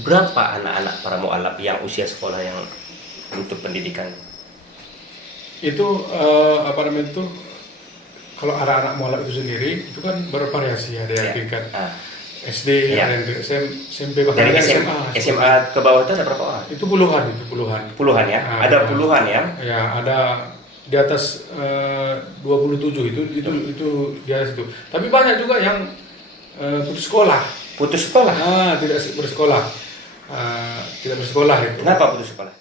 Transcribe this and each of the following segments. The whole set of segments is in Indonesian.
berapa anak-anak para mualaf yang usia sekolah yang untuk pendidikan? Itu apa namanya itu, kalau anak-anak mualaf itu sendiri itu kan bervariasi, ada yang Ya. tingkat Ah, SD, Ya. ada yang SMP, bahkan dari ada SMA, SMA. SMA ke bawah itu ada berapa orang? Itu puluhan, itu puluhan. Puluhan ya? Ah, Ada puluhan ya? Ya, ada di atas 27 itu di atas itu. Tapi banyak juga yang putus sekolah. Putus sekolah? Tidak bersekolah. Tidak bersekolah itu. Kenapa putus sekolah?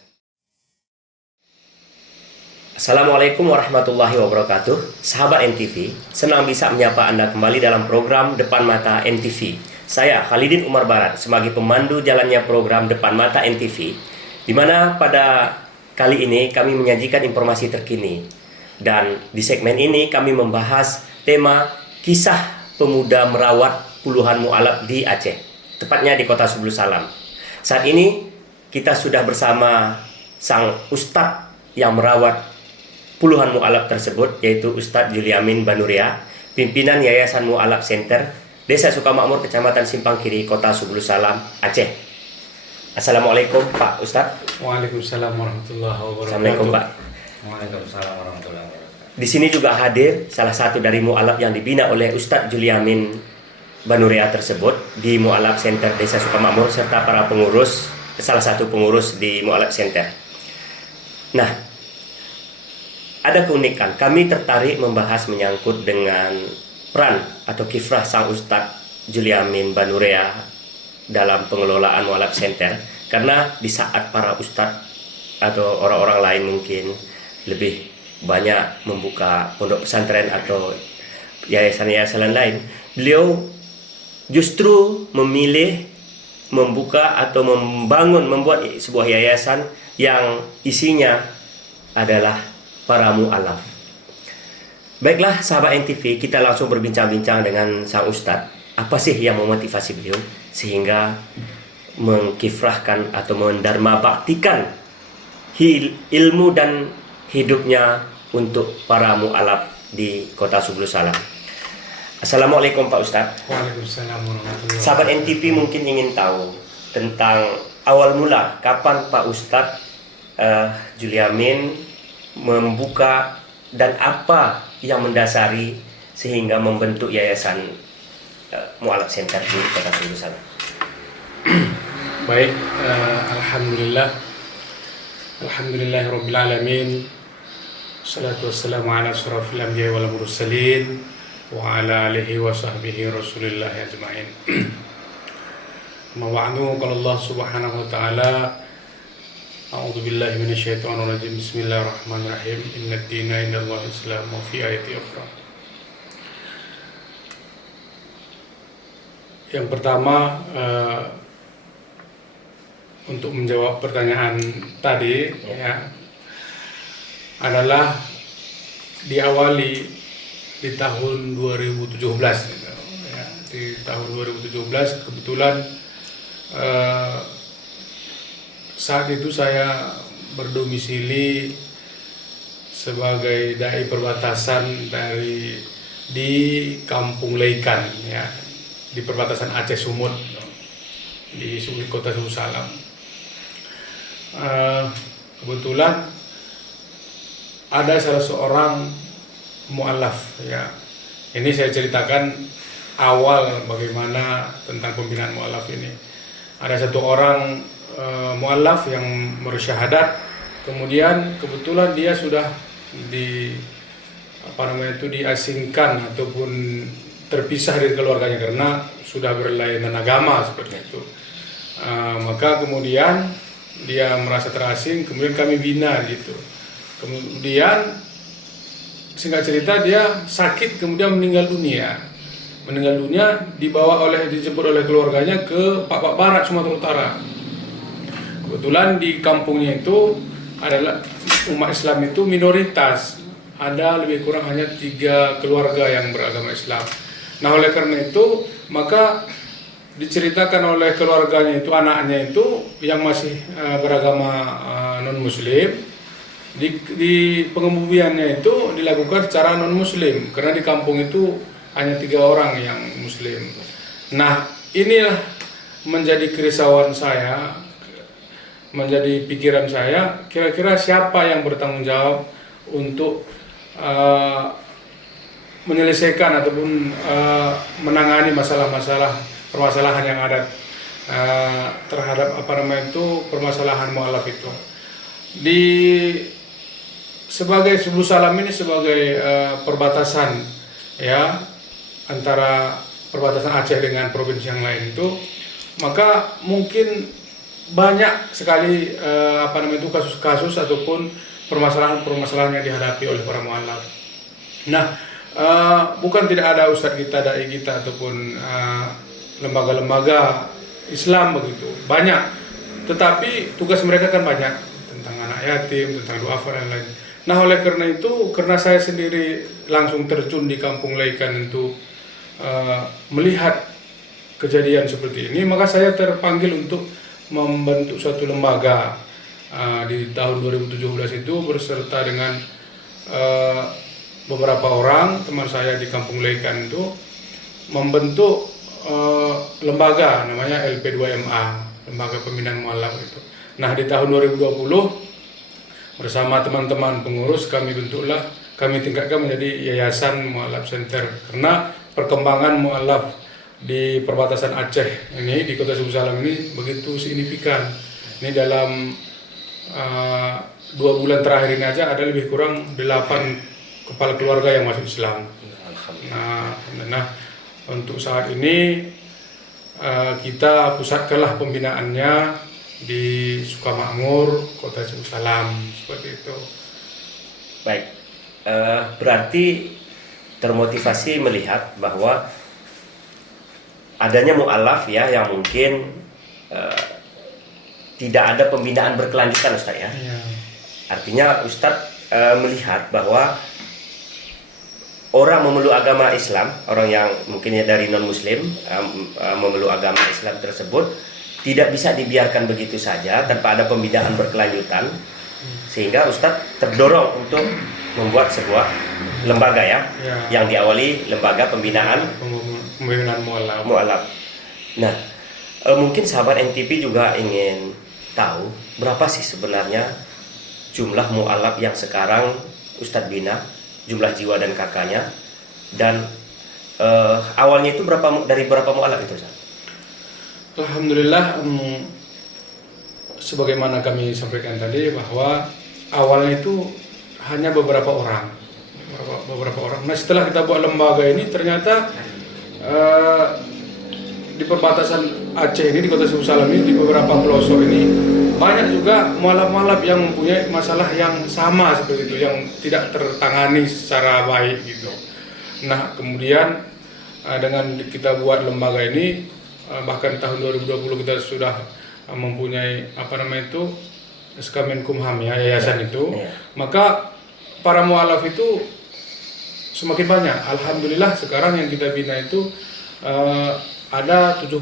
Assalamualaikum warahmatullahi wabarakatuh. Sahabat NTV, senang bisa menyapa Anda kembali dalam program Depan Mata NTV. Saya Khalidin Umar Barat sebagai pemandu jalannya program Depan Mata NTV, di mana pada kali ini kami menyajikan informasi terkini. Dan di segmen ini kami membahas tema kisah pemuda merawat puluhan mualaf di Aceh, tepatnya di kota Subul Salam. Saat ini kita sudah bersama sang ustadz yang merawat puluhan mualaf tersebut, yaitu Ustadz Juliamin Banuria, pimpinan Yayasan Mualaf Center, Desa Sukamakmur, Kecamatan Simpang Kiri, Kota Subul Salam, Aceh. Assalamualaikum Pak Ustadz. Waalaikumsalam warahmatullahi wabarakatuh. Assalamualaikum Pak. Waalaikumsalam warahmatullahi wabarakatuh. Di sini juga hadir salah satu dari mualaf yang dibina oleh Ustadz Juliamin Banuria tersebut di Mualaf Center Desa Sukamakmur, serta para pengurus, salah satu pengurus di Mualaf Center. Nah, ada keunikan, kami tertarik membahas menyangkut dengan peran atau kiprah sang Ustadz Juliamin Banuria dalam pengelolaan Mualaf Center, karena di saat para ustadz atau orang-orang lain mungkin lebih banyak membuka pondok pesantren atau yayasan-yayasan lain, beliau justru memilih membuka atau membuat sebuah yayasan yang isinya adalah para mualaf. Baiklah sahabat NTV, kita langsung berbincang-bincang dengan sang ustadz. Apa sih yang memotivasi beliau sehingga mengkifrahkan atau mendharma baktikan ilmu dan hidupnya untuk para mualaf di kota Subul Salam. Assalamualaikum Pak Ustadz. Waalaikumsalam warahmatullahi wabarakatuh. Sahabat NTV mungkin ingin tahu tentang awal mula kapan Pak Ustadz Juliamin membuka dan apa yang mendasari sehingga membentuk yayasan Mualaf Center di kota Subul Salam. Baik, Alhamdulillahirabbil alamin. Wassalatu wassalamu ala asyrafil anbiya'i wal mursalin wa ala alihi wa sahbihi rasulillah ajma'in. Amma ba'du, qala Allah subhanahu wa ta'ala, a'udzu billahi minasyaitonir rajim. Bismillahirrahmanirrahim. Innad dina indallahi Islam. Wa fi ayati ukhra. Yang pertama, untuk menjawab pertanyaan tadi ya, adalah diawali di tahun 2017 gitu, ya. Di tahun 2017 kebetulan saat itu saya berdomisili sebagai dai perbatasan di Kampung Leikan ya, di perbatasan Aceh Sumut di kota Subul Salam. Kebetulan ada salah seorang mualaf ya. Ini saya ceritakan awal bagaimana tentang pembinaan mualaf ini. Ada satu orang mualaf yang bersyahadat, kemudian kebetulan dia sudah diasingkan ataupun terpisah dari keluarganya karena sudah berlainan agama seperti itu. Maka kemudian dia merasa terasing, kemudian kami bina gitu. Kemudian singkat cerita dia sakit, kemudian meninggal dunia. Dijemput oleh keluarganya ke Pak Barat, Sumatera Utara. Kebetulan di kampungnya itu adalah umat Islam itu minoritas, ada lebih kurang hanya 3 keluarga yang beragama Islam. Nah, oleh karena itu maka diceritakan oleh keluarganya itu, anaknya itu yang masih beragama non Muslim, di pengebumiannya itu dilakukan secara non Muslim karena di kampung itu hanya 3 orang yang Muslim. Nah, inilah menjadi kerisauan saya, menjadi pikiran saya, kira-kira siapa yang bertanggung jawab untuk menyelesaikan ataupun menangani permasalahan yang ada terhadap permasalahan mualaf itu. Sebagai Subuh Salam ini sebagai perbatasan ya antara perbatasan Aceh dengan provinsi yang lain itu, maka mungkin banyak sekali kasus-kasus ataupun permasalahan-permasalahan yang dihadapi oleh para mualaf. Nah, bukan tidak ada ustadz kita, dai kita ataupun lembaga-lembaga Islam begitu banyak, tetapi tugas mereka kan banyak tentang anak yatim, tentang duafa dan lain. Nah, oleh karena itu, karena saya sendiri langsung terjun di Kampung Laikan untuk melihat kejadian seperti ini, maka saya terpanggil untuk membentuk suatu lembaga di tahun 2017 itu beserta dengan beberapa orang teman saya di Kampung Laikan itu membentuk lembaga namanya LP2MA, Lembaga Pembinaan Mualaf itu. Nah, di tahun 2020 bersama teman-teman pengurus kami tingkatkan menjadi Yayasan Mualaf Center, karena perkembangan mualaf di perbatasan Aceh ini, di Kota Subuh Salam ini begitu signifikan. Ini dalam 2 bulan terakhir ini aja ada lebih kurang 8 kepala keluarga yang masuk Islam. Nah, untuk saat ini kita pusatkanlah pembinaannya di Sukamakmur, Kota Subuh Salam, seperti itu. Baik, berarti termotivasi melihat bahwa adanya mu'alaf ya yang mungkin tidak ada pembinaan berkelanjutan, Ustaz ya. Ya. Artinya Ustaz melihat bahwa orang memeluk agama Islam, orang yang mungkin dari non-Muslim memeluk agama Islam tersebut tidak bisa dibiarkan begitu saja tanpa ada pembinaan berkelanjutan, sehingga Ustadz terdorong untuk membuat sebuah lembaga ya. Yang diawali lembaga pembinaan mualaf. Nah, mungkin sahabat NTP juga ingin tahu berapa sih sebenarnya jumlah mualaf yang sekarang Ustadz bina, jumlah jiwa dan kakaknya, dan awalnya itu dari berapa mualaf itu, Ustadz? Alhamdulillah, sebagaimana kami sampaikan tadi bahwa awalnya itu hanya beberapa orang. Nah, setelah kita buat lembaga ini, ternyata di perbatasan Aceh ini, di Kota Subuh Salam ini, di beberapa pelosok ini banyak juga mualaf-mualaf yang mempunyai masalah yang sama seperti itu, yang tidak tertangani secara baik gitu. Nah, kemudian dengan kita buat lembaga ini, bahkan tahun 2020 kita sudah mempunyai SK Menkumham ya, yayasan itu. Maka para mualaf itu semakin banyak. Alhamdulillah sekarang yang kita bina itu ada 72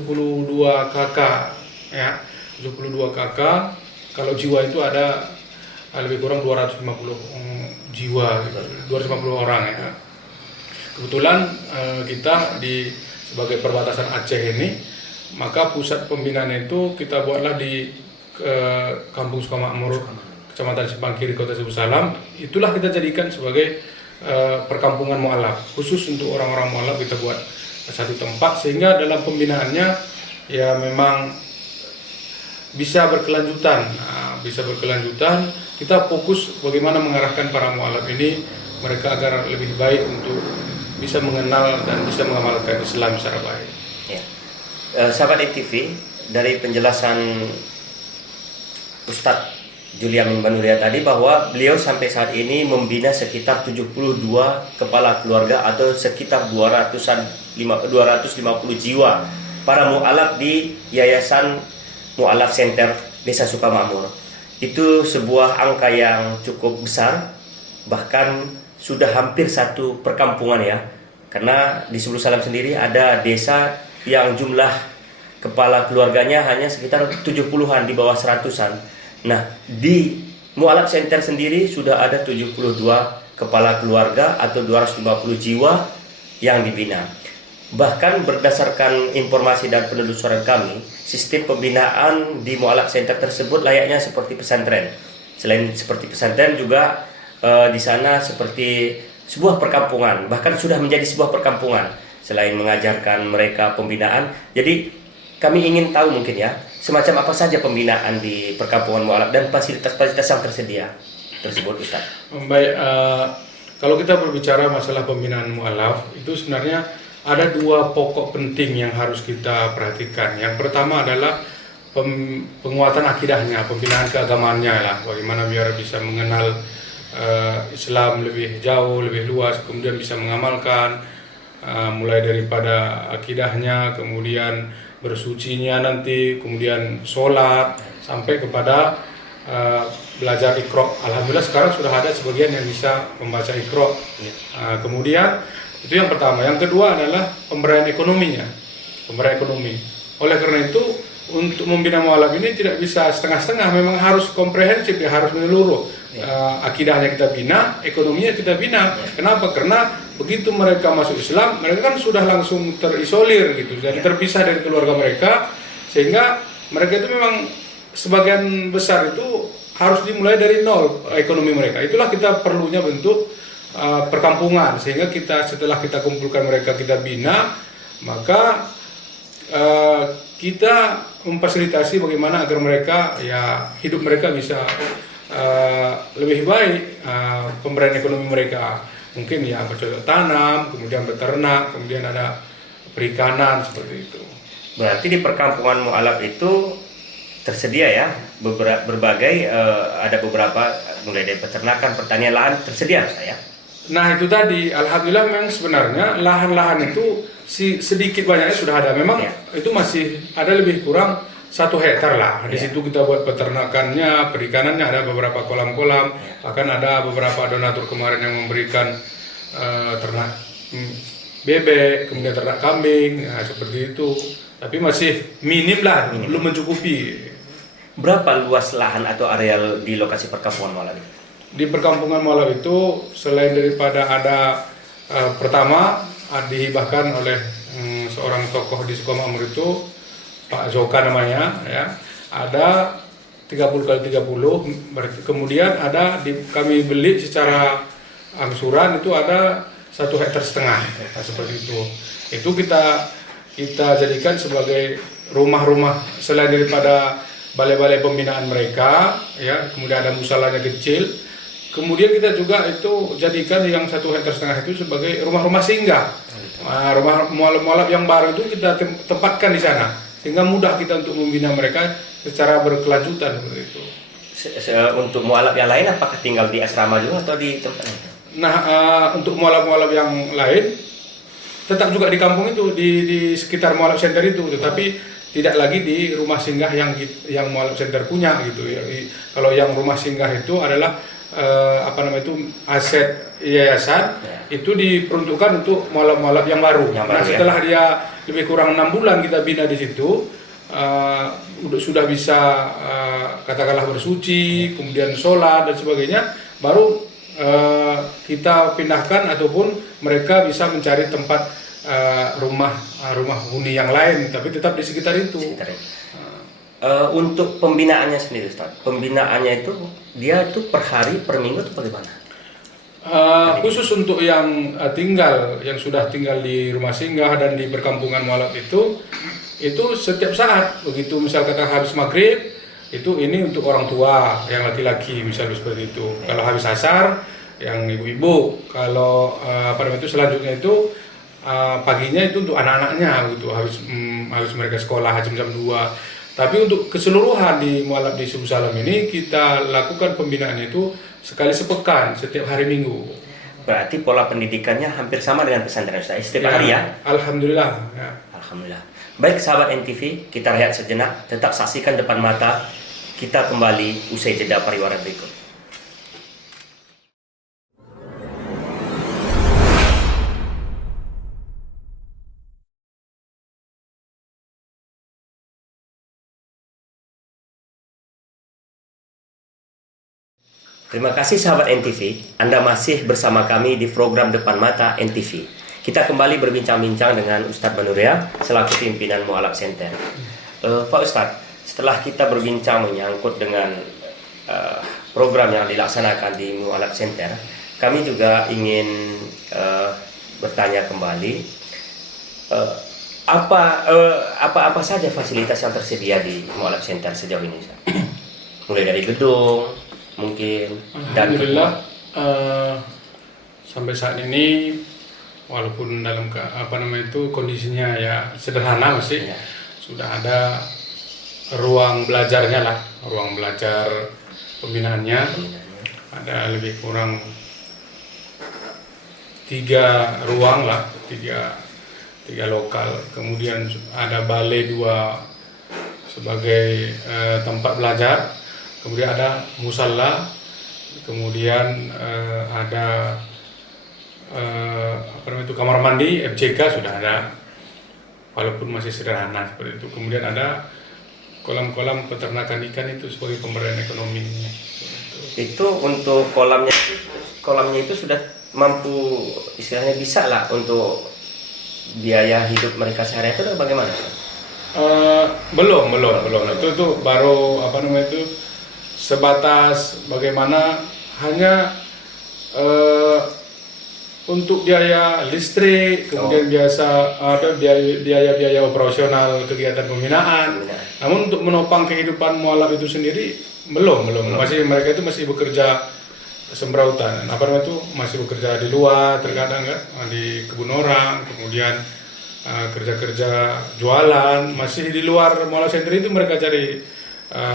kakak ya, 72 kakak. Kalau jiwa itu ada lebih kurang 250 jiwa gitu, 250 orang ya. Kebetulan kita sebagai perbatasan Aceh ini, maka pusat pembinaan itu kita buatlah di Kampung Sukamakmur, Kecamatan Simpang Kiri, Kota Subuh Salam. Itulah kita jadikan sebagai perkampungan mualaf, khusus untuk orang-orang mualaf kita buat satu tempat, sehingga dalam pembinaannya ya memang bisa berkelanjutan. Kita fokus bagaimana mengarahkan para mualaf ini, mereka agar lebih baik untuk bisa mengenal dan bisa mengamalkan Islam secara baik. Ya. Sahabat NTV, dari penjelasan Ustadz Juliamin Banuria tadi bahwa beliau sampai saat ini membina sekitar 72 kepala keluarga atau sekitar 250 jiwa para mu'alaf di Yayasan Mu'alaf Center Desa Sukamakmur. Itu sebuah angka yang cukup besar, bahkan sudah hampir satu perkampungan ya. Karena di Subuh Salam sendiri ada desa yang jumlah kepala keluarganya hanya sekitar 70-an, di bawah 100-an. Nah, di Mu'alaf Center sendiri sudah ada 72 kepala keluarga atau 250 jiwa yang dibina. Bahkan berdasarkan informasi dan penelusuran kami, sistem pembinaan di Mualaf Center tersebut layaknya seperti pesantren. Selain seperti pesantren juga di sana seperti sebuah perkampungan, bahkan sudah menjadi sebuah perkampungan. Selain mengajarkan mereka pembinaan, jadi kami ingin tahu mungkin ya, semacam apa saja pembinaan di perkampungan Mualaf dan fasilitas-fasilitas yang tersedia tersebut, Ustaz. Baik, kalau kita berbicara masalah pembinaan mualaf, itu sebenarnya ada dua pokok penting yang harus kita perhatikan. Yang pertama adalah penguatan akidahnya, pembinaan keagamaannya lah. Bagaimana biar bisa mengenal Islam lebih jauh, lebih luas, kemudian bisa mengamalkan mulai daripada akidahnya, kemudian bersucinya nanti, kemudian sholat, sampai kepada belajar Iqra. Alhamdulillah sekarang sudah ada sebagian yang bisa membaca Iqra. Kemudian itu yang pertama. Yang kedua adalah pemberdayaan ekonominya, pemberdayaan ekonomi. Oleh karena itu, untuk membina mualaf ini tidak bisa setengah-setengah, memang harus komprehensif, ya harus menyeluruh. Akidahnya kita bina, ekonominya kita bina. Kenapa? Karena begitu mereka masuk Islam, mereka kan sudah langsung terisolir gitu, jadi terpisah dari keluarga mereka, sehingga mereka itu memang sebagian besar itu harus dimulai dari nol ekonomi mereka. Itulah kita perlunya bentuk perkampungan, sehingga setelah kita kumpulkan mereka, kita bina, maka kita memfasilitasi bagaimana agar mereka, ya hidup mereka bisa lebih baik, pemberdayaan ekonomi mereka mungkin ya bercocok tanam, kemudian beternak, kemudian ada perikanan seperti itu. Berarti di perkampungan Mualaf itu tersedia ya berbagai ada beberapa mulai dari peternakan, pertanian, lahan tersedia, saya. Nah itu tadi, alhamdulillah memang sebenarnya lahan-lahan itu sedikit banyaknya sudah ada. Memang itu masih ada lebih kurang 1 hektar lah. Di situ kita buat peternakannya, perikanannya, ada beberapa kolam-kolam, bahkan ada beberapa donatur kemarin yang memberikan ternak bebek, kemudian ternak kambing, seperti itu. Tapi masih minim lah, belum mencukupi. Berapa luas lahan atau areal di lokasi perkampungan Mualaf? Di perkampungan Mualaf itu selain daripada ada pertama dihibahkan oleh seorang tokoh di Sukamakmur itu, Pak Zoka namanya, ya, ada 30 kali 30, kemudian ada kami beli secara angsuran itu ada 1,5 hektar, seperti itu. Itu kita jadikan sebagai rumah-rumah selain daripada balai-balai pembinaan mereka, ya, kemudian ada musalanya kecil. Kemudian kita juga itu jadikan yang 1,5 hektar itu sebagai rumah-rumah singgah. Rumah mualaf yang baru itu kita tempatkan di sana, sehingga mudah kita untuk membina mereka secara berkelanjutan seperti itu. Untuk mualaf yang lain apakah tinggal di asrama juga atau di tempat lain? Nah, untuk mualaf-mualaf yang lain tetap juga di kampung itu, di sekitar Mualaf Center itu, tetapi tidak lagi di rumah singgah yang Mualaf Center punya gitu ya. Kalau yang rumah singgah itu adalah aset yayasan, itu diperuntukkan untuk mualaf-mualaf yang baru. Nah, setelah dia lebih kurang 6 bulan kita bina di situ, sudah bisa katakanlah bersuci, kemudian sholat dan sebagainya, baru kita pindahkan ataupun mereka bisa mencari tempat rumah huni yang lain, tapi tetap di sekitar itu. Untuk pembinaannya sendiri, Ustaz, pembinaannya itu dia itu per hari, per minggu atau bagaimana? Khusus untuk yang sudah tinggal di rumah singgah dan di perkampungan mualaf itu setiap saat, begitu misal kata habis maghrib, itu ini untuk orang tua yang laki-laki misalnya seperti itu. Kalau habis asar yang ibu-ibu, kalau selanjutnya itu paginya itu untuk anak-anaknya gitu, harus mereka sekolah jam 2. Tapi untuk keseluruhan di Mualaf di Subuh Salam ini kita lakukan pembinaannya itu sekali sepekan, setiap hari Minggu. Berarti pola pendidikannya hampir sama dengan pesantren Ustaz, setiap hari ya? Alhamdulillah. Ya. Alhamdulillah. Baik sahabat NTV, kita rehat sejenak, tetap saksikan depan mata. Kita kembali usai jeda pariwara berikut. Terima kasih sahabat NTV, Anda masih bersama kami di program Depan Mata NTV. Kita kembali berbincang-bincang dengan Ustadz Banurea selaku pimpinan Mu'alaf Center. Pak Ustadz, setelah kita berbincang menyangkut dengan program yang dilaksanakan di Mu'alaf Center, kami juga ingin bertanya kembali apa saja fasilitas yang tersedia di Mu'alaf Center sejauh ini, Ustaz? Mulai dari gedung, mungkin, dan Alhamdulillah sampai saat ini walaupun dalam kondisinya ya sederhana masih Ya. sudah ada ruang belajarnya lah, ruang belajar pembinaannya ada lebih kurang 3 ruang lah, tiga lokal, kemudian ada balai 2 sebagai tempat belajar, kemudian ada musalla, kemudian ada kamar mandi, FCK sudah ada, walaupun masih sederhana seperti itu. Kemudian ada kolam-kolam peternakan ikan itu sebagai pemberdayaan ekonomi. itu untuk kolamnya itu sudah mampu, istilahnya bisa lah untuk biaya hidup mereka sehari itu bagaimana, Ustaz? Belum. Itu baru sebatas bagaimana hanya untuk biaya listrik, kemudian biasa ada biaya operasional kegiatan pembinaan. Namun untuk menopang kehidupan mualaf itu sendiri belum. Mereka itu masih bekerja sembrautan. Masih bekerja di luar, terkadang kan di kebun orang, kemudian kerja jualan, masih di luar Mu'alaf Center itu mereka cari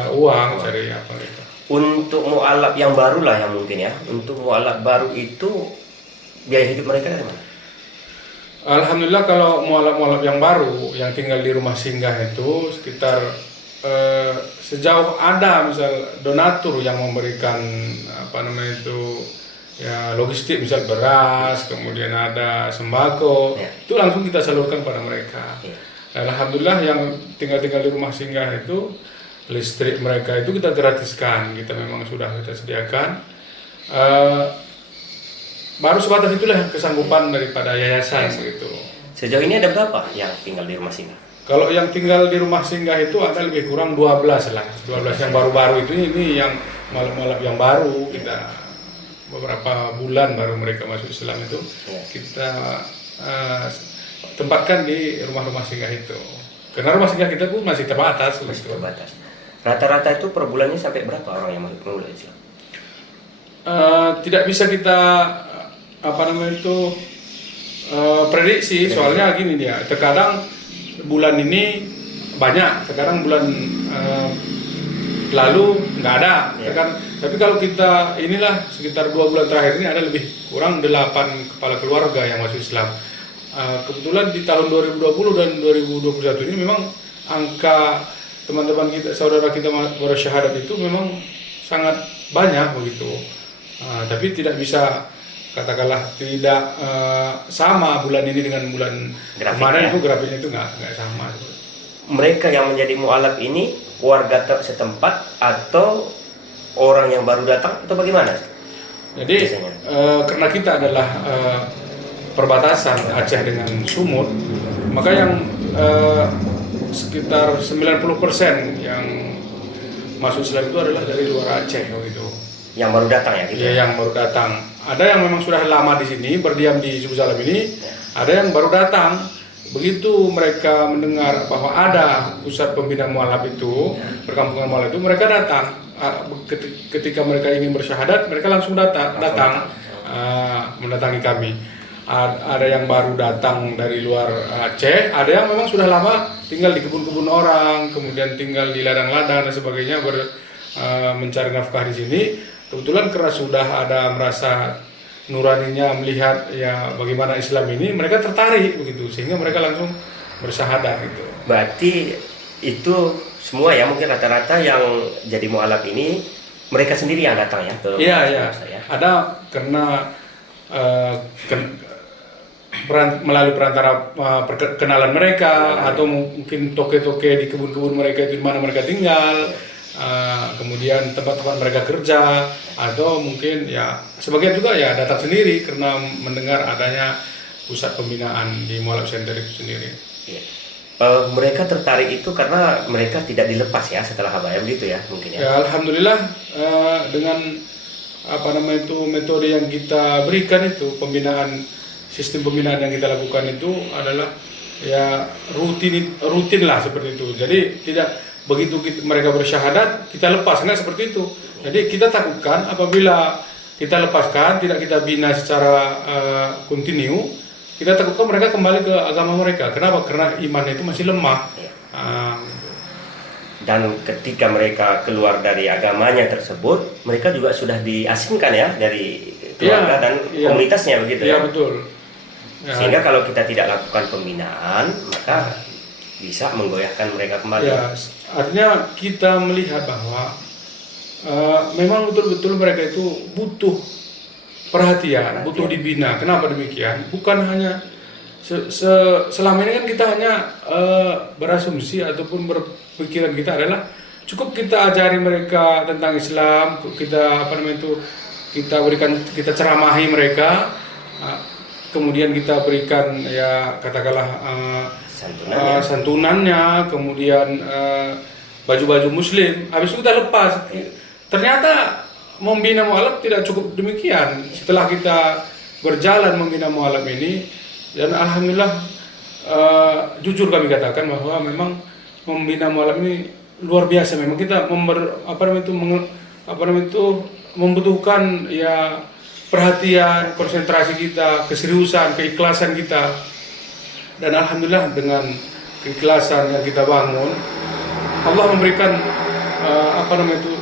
uang, cari apa gitu. Untuk mu'alaf yang baru lah yang mungkin ya, untuk mu'alaf baru itu biaya hidup mereka dari mana? Alhamdulillah kalau mualaf-mualaf yang baru yang tinggal di rumah singgah itu sekitar sejauh ada misal donatur yang memberikan logistik, misal beras, kemudian ada sembako, itu langsung kita salurkan pada mereka. Dan alhamdulillah yang tinggal di rumah singgah itu listrik mereka itu kita gratiskan, kita memang sudah kita sediakan. Baru sebatas itulah kesanggupan daripada yayasan gitu. Sejauh ini ada berapa yang tinggal di rumah singgah? Kalau yang tinggal di rumah singgah itu ada lebih kurang 12 lah. 12 yang baru-baru itu, ini yang mualaf-mualaf yang baru, kita beberapa bulan baru mereka masuk Islam itu, kita tempatkan di rumah-rumah singgah itu. Karena rumah singgah kita pun masih terbatas. Masih terbatas. Rata-rata itu per bulannya sampai berapa orang yang mulai Islam? Tidak bisa kita prediksi, soalnya gini dia, terkadang bulan ini banyak, terkadang bulan lalu nggak ada. Tapi kalau kita inilah sekitar 2 bulan terakhir ini ada lebih kurang 8 kepala keluarga yang masuk Islam. Kebetulan di tahun 2020 dan 2021 ini memang angka teman-teman kita, saudara kita bersyahadat itu memang sangat banyak begitu. Tapi tidak bisa katakanlah tidak sama bulan ini dengan bulan kemarin, itu grafiknya itu nggak sama. Mereka yang menjadi mu'alaf ini warga setempat atau orang yang baru datang atau bagaimana? Jadi karena kita adalah perbatasan Aceh dengan Sumut, maka yang sekitar 90% yang masuk Islam itu adalah dari luar Aceh gitu. Yang baru datang ya gitu? Iya, yang baru datang. Ada yang memang sudah lama di sini, berdiam di Suku Salam ini, ada yang baru datang. Begitu mereka mendengar bahwa ada pusat pembinaan mualaf itu, perkampungan mualaf itu, mereka datang. Ketika mereka ingin bersyahadat, mereka langsung datang mendatangi kami. Ada yang baru datang dari luar Aceh, ada yang memang sudah lama tinggal di kebun-kebun orang, kemudian tinggal di ladang-ladang dan sebagainya, mencari nafkah di sini. Kebetulan karena sudah ada merasa nuraninya melihat ya bagaimana Islam ini, mereka tertarik begitu, sehingga mereka langsung bersyahadat gitu. Berarti itu semua ya, mungkin rata-rata yang jadi mu'alaf ini mereka sendiri yang datang ya? Iya. Ada karena melalui perantara kenalan mereka, atau mungkin toke-toke di kebun-kebun mereka itu di mana mereka tinggal. Kemudian tempat-tempat mereka kerja, atau mungkin ya sebagian juga ya datang sendiri karena mendengar adanya pusat pembinaan di Mualaf Center itu sendiri. Iya. Mereka tertarik itu karena mereka tidak dilepas ya setelah Habaya begitu ya mungkin ya. Ya alhamdulillah dengan metode yang kita berikan itu sistem pembinaan yang kita lakukan itu adalah ya rutin lah seperti itu. Jadi tidak begitu mereka bersyahadat kita lepas, enggak seperti itu. Jadi kita takutkan apabila kita lepaskan, tidak kita bina secara kontinu, kita takutkan mereka kembali ke agama mereka. Kenapa? Karena imannya itu masih lemah. Dan ketika mereka keluar dari agamanya tersebut, mereka juga sudah diasingkan ya dari keluarga dan komunitasnya begitu ya. Iya betul. Ya. Sehingga kalau kita tidak lakukan pembinaan, maka bisa menggoyahkan mereka kembali. Ya, artinya kita melihat bahwa memang betul-betul mereka itu butuh perhatian, butuh dibina. Kenapa demikian? Bukan hanya selama ini kan kita hanya berasumsi ataupun berpikiran kita adalah cukup kita ajari mereka tentang Islam, kita ceramahi mereka, kemudian kita berikan ya katakanlah santunannya, kemudian baju-baju muslim, habis itu kita lepas. Ternyata membina mualaf tidak cukup demikian. Setelah kita berjalan membina mualaf ini, dan alhamdulillah jujur kami katakan bahwa memang membina mualaf ini luar biasa. Memang kita membutuhkan ya perhatian, konsentrasi kita, keseriusan, keikhlasan kita. Dan alhamdulillah dengan keikhlasan yang kita bangun, Allah memberikan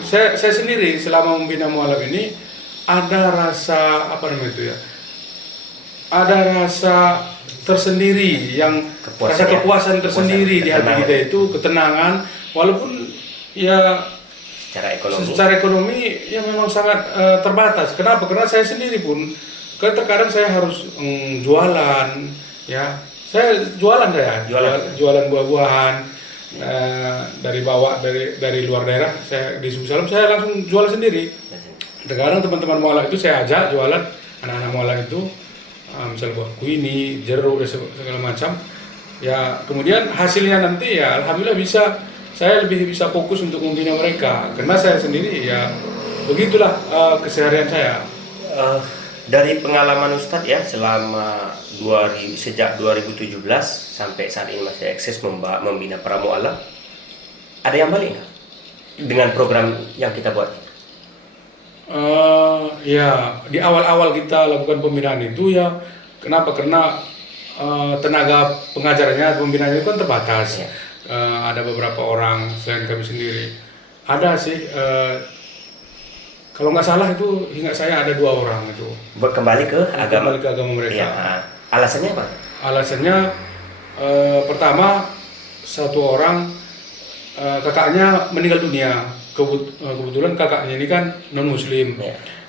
saya sendiri selama membina mualaf ini ada rasa ada rasa tersendiri yang rasa kepuasan tersendiri di hati kita itu, ketenangan, walaupun ya secara ekonomi ya memang sangat terbatas. Kenapa? Karena saya sendiri pun terkadang saya harus jualan ya. Saya jualan buah-buahan dari luar daerah. Saya di Susalam saya langsung jual sendiri. Terkadang teman-teman mualaf itu saya ajak jualan, anak-anak mualaf itu misal buah kuini, jeruk dan segala macam. Ya kemudian hasilnya nanti ya alhamdulillah saya lebih bisa fokus untuk membina mereka karena saya sendiri ya begitulah keseharian saya. Dari pengalaman Ustadz ya selama sejak 2017 sampai saat ini masih eksis membina para mualaf, ada yang balik nggak dengan program yang kita buat? Ya di awal-awal kita lakukan pembinaan itu ya kenapa? Karena tenaga pengajarnya pembinaan itu kan terbatas. Ada beberapa orang selain kami sendiri. Ada sih. Kalau nggak salah itu hingga saya ada 2 orang itu Kembali ke agama mereka. Ya, alasannya apa? Alasannya pertama satu orang kakaknya meninggal dunia. Kebetulan kakaknya ini kan non muslim,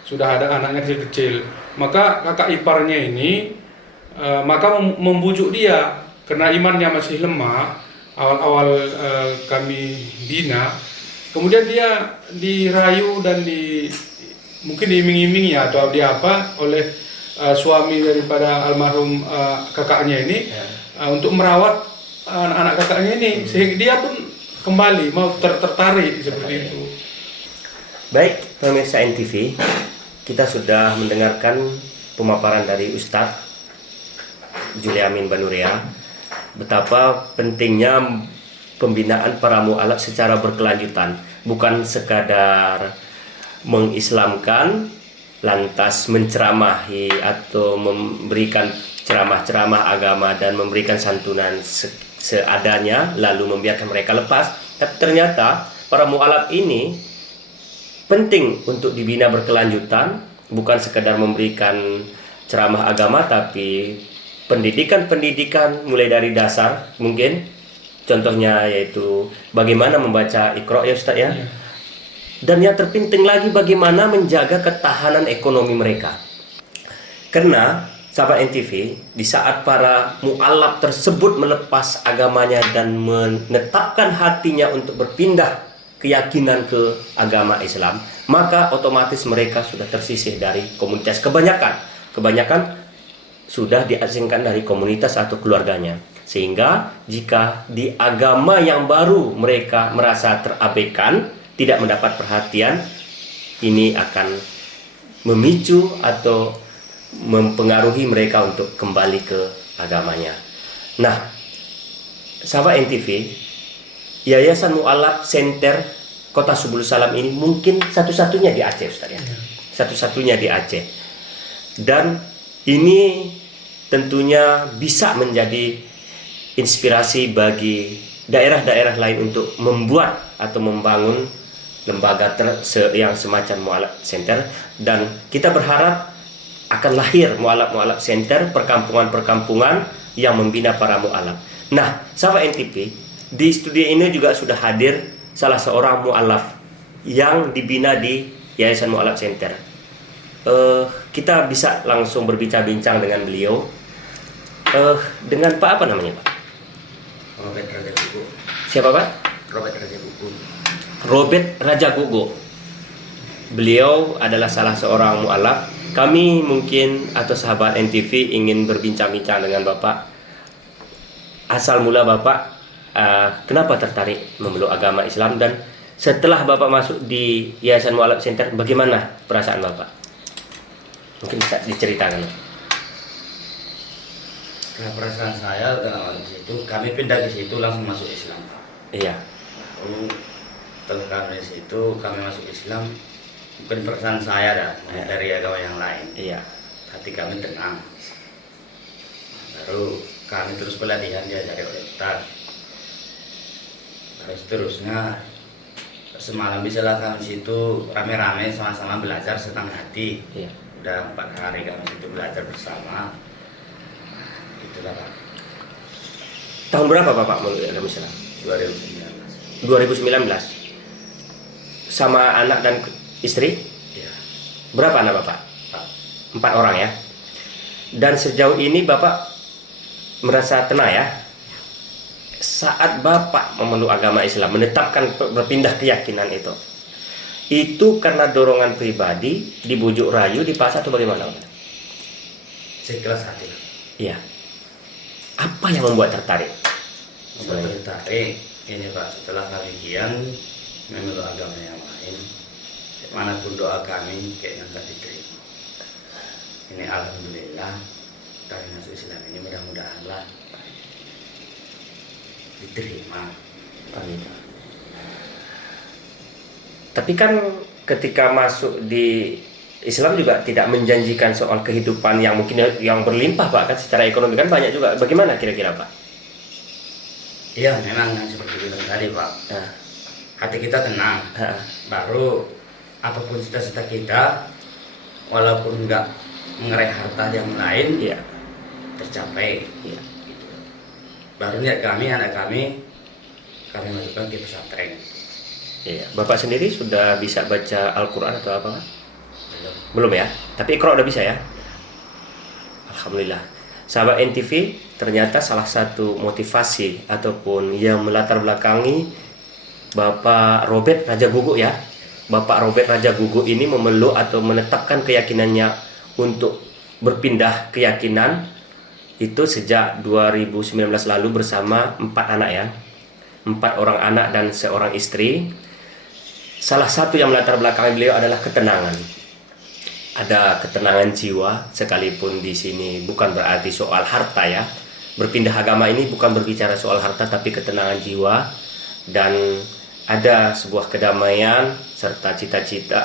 sudah ada anaknya kecil-kecil. Maka kakak iparnya ini membujuk dia karena imannya masih lemah. Awal-awal kami bina. Kemudian dia dirayu dan mungkin diiming-iming ya atau oleh suami daripada almarhum kakaknya ini untuk merawat anak-anak kakaknya ini, sehingga dia pun kembali mau tertarik seperti itu. Baik pemirsa NTV, kita sudah mendengarkan pemaparan dari Ustadz Juliamin Banurea betapa pentingnya pembinaan para mualaf secara berkelanjutan, bukan sekadar mengislamkan lantas menceramahi atau memberikan ceramah-ceramah agama dan memberikan santunan seadanya lalu membiarkan mereka lepas, tapi ternyata para mualaf ini penting untuk dibina berkelanjutan, bukan sekadar memberikan ceramah agama tapi pendidikan mulai dari dasar mungkin. Contohnya yaitu bagaimana membaca Iqra ya Ustaz ya. Dan yang terpenting lagi bagaimana menjaga ketahanan ekonomi mereka. Karena sahabat NTV, di saat para mu'alaf tersebut melepas agamanya dan menetapkan hatinya untuk berpindah keyakinan ke agama Islam, maka otomatis mereka sudah tersisih dari komunitas. Kebanyakan sudah diasingkan dari komunitas atau keluarganya. Sehingga jika di agama yang baru mereka merasa terabaikan, tidak mendapat perhatian, ini akan memicu atau mempengaruhi mereka untuk kembali ke agamanya. Nah, sahabat NTV, Yayasan Mu'alaf Center Kota Subul Salam ini mungkin satu-satunya di Aceh, Ustaz ya. Satu-satunya di Aceh. Dan ini tentunya bisa menjadi inspirasi bagi daerah-daerah lain untuk membuat atau membangun lembaga yang semacam Mu'alaf Center, dan kita berharap akan lahir Mu'alaf Center, perkampungan-perkampungan yang membina para mu'alaf. Nah, sahabat NTP, di studio ini juga sudah hadir salah seorang mu'alaf yang dibina di Yayasan Mu'alaf Center. Kita bisa langsung berbincang-bincang dengan beliau. Dengan Pak apa namanya, Pak? Robert Raja Gugu. Siapa, Pak? Robert Raja Gugu. Robert Raja Gugu. Beliau adalah salah seorang mu'alaf. Kami mungkin atau sahabat NTV ingin berbincang-bincang dengan Bapak. Asal mula Bapak, kenapa tertarik memeluk agama Islam, dan setelah Bapak masuk di Yayasan Mu'alaf Center, bagaimana perasaan Bapak? Mungkin bisa diceritakan. Nah, perasaan saya dalam hal itu, kami pindah ke situ langsung masuk Islam. Iya. Lalu setelah kami di situ, kami masuk Islam. Bukan perasaan saya dah, dari agama yang lain. Iya. Hati kami tenang. Baru kami terus pelatihan diajari oleh Ustaz. Terus seterusnya semalam bisalah kami situ rame-rame sama-sama belajar setengah hati. Iya. Udah 4 hari kami situ belajar bersama. Itulah Pak. Tahun berapa Bapak memeluk agama Islam? 2019. 2019. Sama anak dan istri? Ya, Berapa anak Bapak? Pak. 4 orang ya. Dan sejauh ini Bapak merasa tenang ya? Saat Bapak memeluk agama Islam, menetapkan berpindah keyakinan itu karena dorongan pribadi, dibujuk rayu, dipaksa atau bagaimana? Seikhlas hati. Iya. Apa yang membuat tertarik? Membuat tertarik ini Pak, setelah kami kian memeluk agama yang lain, manapun doa kami kayaknya tak diterima. Ini alhamdulillah kami masuk Islam ini, mudah-mudahan lah diterima. Amin. Tapi kan ketika masuk di Islam juga tidak menjanjikan soal kehidupan yang mungkin yang berlimpah Pak, kan secara ekonomi kan banyak juga. Bagaimana kira-kira Pak? Iya, memang yang seperti bilang tadi Pak. Nah, Hati kita tenang. ha, Baru apapun cita-cita kita, walaupun nggak mengerai harta yang lain, iya, tercapai. iya. Gitu. Baru niat kami, anak kami masukkan ke pesantren. Iya. Bapak sendiri sudah bisa baca Al-Quran atau apa? Belum. Belum ya? Tapi Iqra udah bisa ya? Alhamdulillah. Sahabat NTV, ternyata salah satu motivasi ataupun yang melatar belakangi Bapak Robert Raja Gugu ya. Bapak Robert Raja Gugu ini memeluk atau menetapkan keyakinannya untuk berpindah keyakinan itu sejak 2019 lalu bersama 4 anak ya. 4 orang anak dan seorang istri. Salah satu yang melatar belakangi beliau adalah ketenangan. Ada ketenangan jiwa, sekalipun di sini bukan berarti soal harta ya. Berpindah agama ini bukan berbicara soal harta, tapi ketenangan jiwa, dan ada sebuah kedamaian serta cita-cita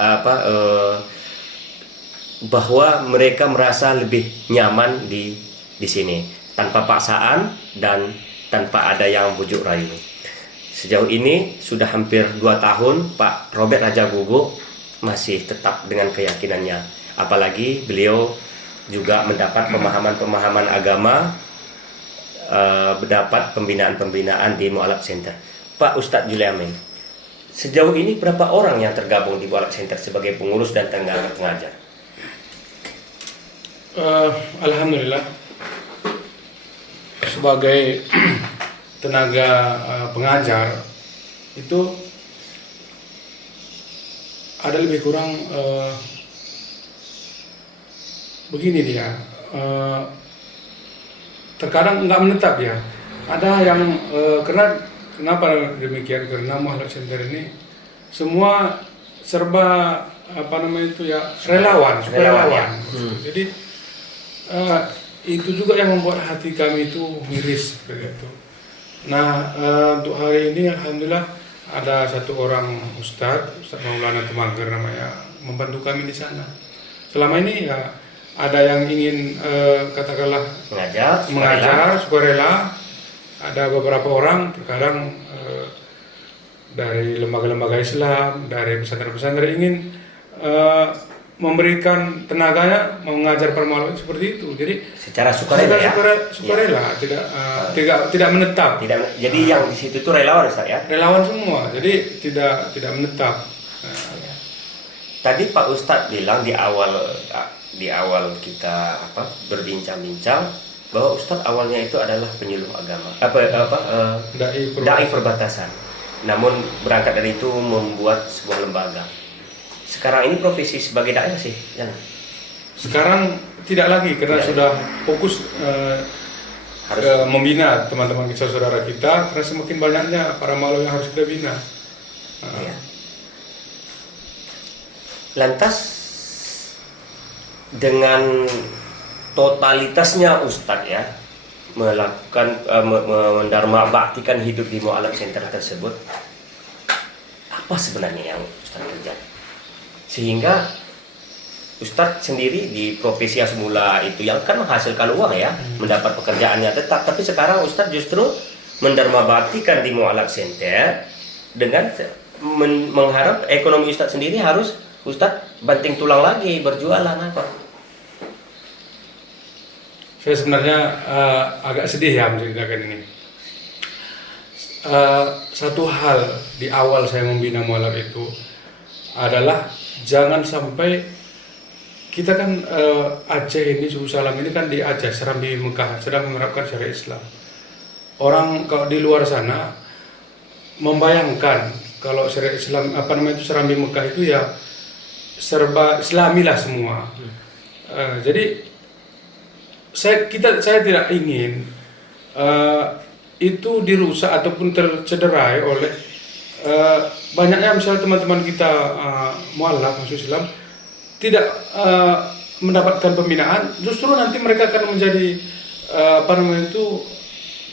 bahwa mereka merasa lebih nyaman di sini tanpa paksaan dan tanpa ada yang bujuk rayu. Sejauh ini sudah hampir 2 tahun Pak Robert Raja Gugu masih tetap dengan keyakinannya. Apalagi beliau juga mendapat pemahaman-pemahaman agama, mendapat pembinaan-pembinaan di Mu'alaf Center. Pak Ustadz Juliamin, sejauh ini berapa orang yang tergabung di Mu'alaf Center sebagai pengurus dan tenaga pengajar? Alhamdulillah, sebagai tenaga pengajar itu ada lebih kurang begini dia, terkadang nggak menetap ya. Ada yang kenapa demikian, karena Mualaf Center ini semua serba relawan, Relawan, ya. Jadi itu juga yang membuat hati kami itu miris seperti itu. Nah, untuk hari ini alhamdulillah ada satu orang Ustadz Maulana Temangger namanya, membantu kami di sana. Selama ini ya ada yang ingin katakanlah mengajar sukarela. Ada beberapa orang terkadang dari lembaga-lembaga Islam, dari pesantren-pesantren ingin memberikan tenaganya mengajar permaluan seperti itu. Jadi secara sukarela ya. Sukarela, tidak menetap. Jadi yang di situ tuh relawan Ustaz ya. Relawan semua. Jadi tidak menetap. Tadi Pak Ustadz bilang di awal kita berbincang-bincang bahwa Ustadz awalnya itu adalah penyuluh agama, dai perbatasan. Namun berangkat dari itu membuat sebuah lembaga. Sekarang ini profesi sebagai dai masih? Sekarang tidak lagi karena sudah fokus membina teman-teman kita, saudara kita, karena semakin banyaknya para malu yang harus kita bina. Ya. Lantas dengan totalitasnya Ustadz ya melakukan mendharma baktikan hidup di Mualaf Center tersebut, apa sebenarnya yang Ustadz kerjakan sehingga Ustadz sendiri di profesi yang semula itu yang kan menghasilkan uang ya, mendapat pekerjaannya tetap, tapi sekarang Ustadz justru mendharma baktikan di Mualaf Center dengan mengharap ekonomi Ustadz sendiri harus Ustadz banting tulang lagi berjualan apa? Saya sebenarnya agak sedih ya menceritakan ini. Satu hal di awal saya membina Mualaf itu adalah jangan sampai kita kan Aceh ini, Suku Salam ini kan di Aceh, Serambi Mekah, sedang menerapkan syariat Islam. Orang kalau di luar sana membayangkan kalau syariat Islam Serambi Mekah itu ya serba Islami lah semua. Jadi saya tidak ingin itu dirusak ataupun tercederai oleh banyaknya misalnya teman-teman kita mualaf masuk Islam tidak mendapatkan pembinaan, justru nanti mereka akan menjadi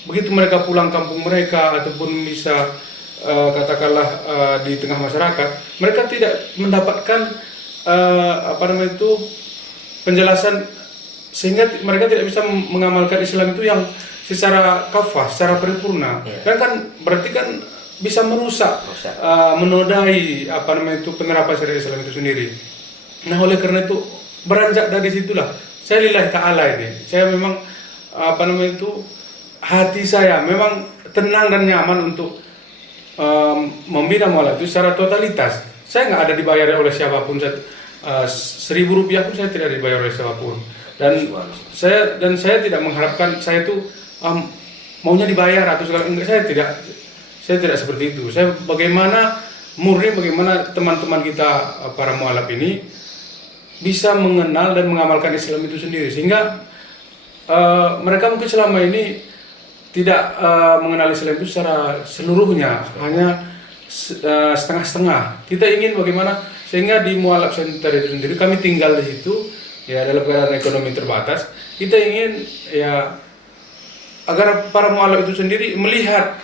begitu mereka pulang kampung mereka ataupun bisa katakanlah di tengah masyarakat, mereka tidak mendapatkan penjelasan, sehingga mereka tidak bisa mengamalkan Islam itu yang secara kafah, secara paripurna. Dan kan berarti kan bisa merusak, menodai penerapan syariat Islam itu sendiri. Nah, oleh karena itu beranjak dari situlah saya lillahi ta'ala ini, saya memang hati saya memang tenang dan nyaman untuk membina Mualaf itu secara totalitas. Saya nggak ada dibayar oleh siapapun, Rp1.000 pun saya tidak dibayar oleh siapapun. Dan saya tidak mengharapkan saya itu maunya dibayar atau segala, enggak, saya tidak seperti itu. Saya bagaimana teman-teman kita para mualaf ini bisa mengenal dan mengamalkan Islam itu sendiri, sehingga mereka mungkin selama ini tidak mengenal Islam itu secara seluruhnya, hanya setengah-setengah. Kita ingin bagaimana sehingga di Mualaf Center itu sendiri, kami tinggal di situ ya dalam keadaan ekonomi terbatas. Kita ingin ya agar para mualaf itu sendiri melihat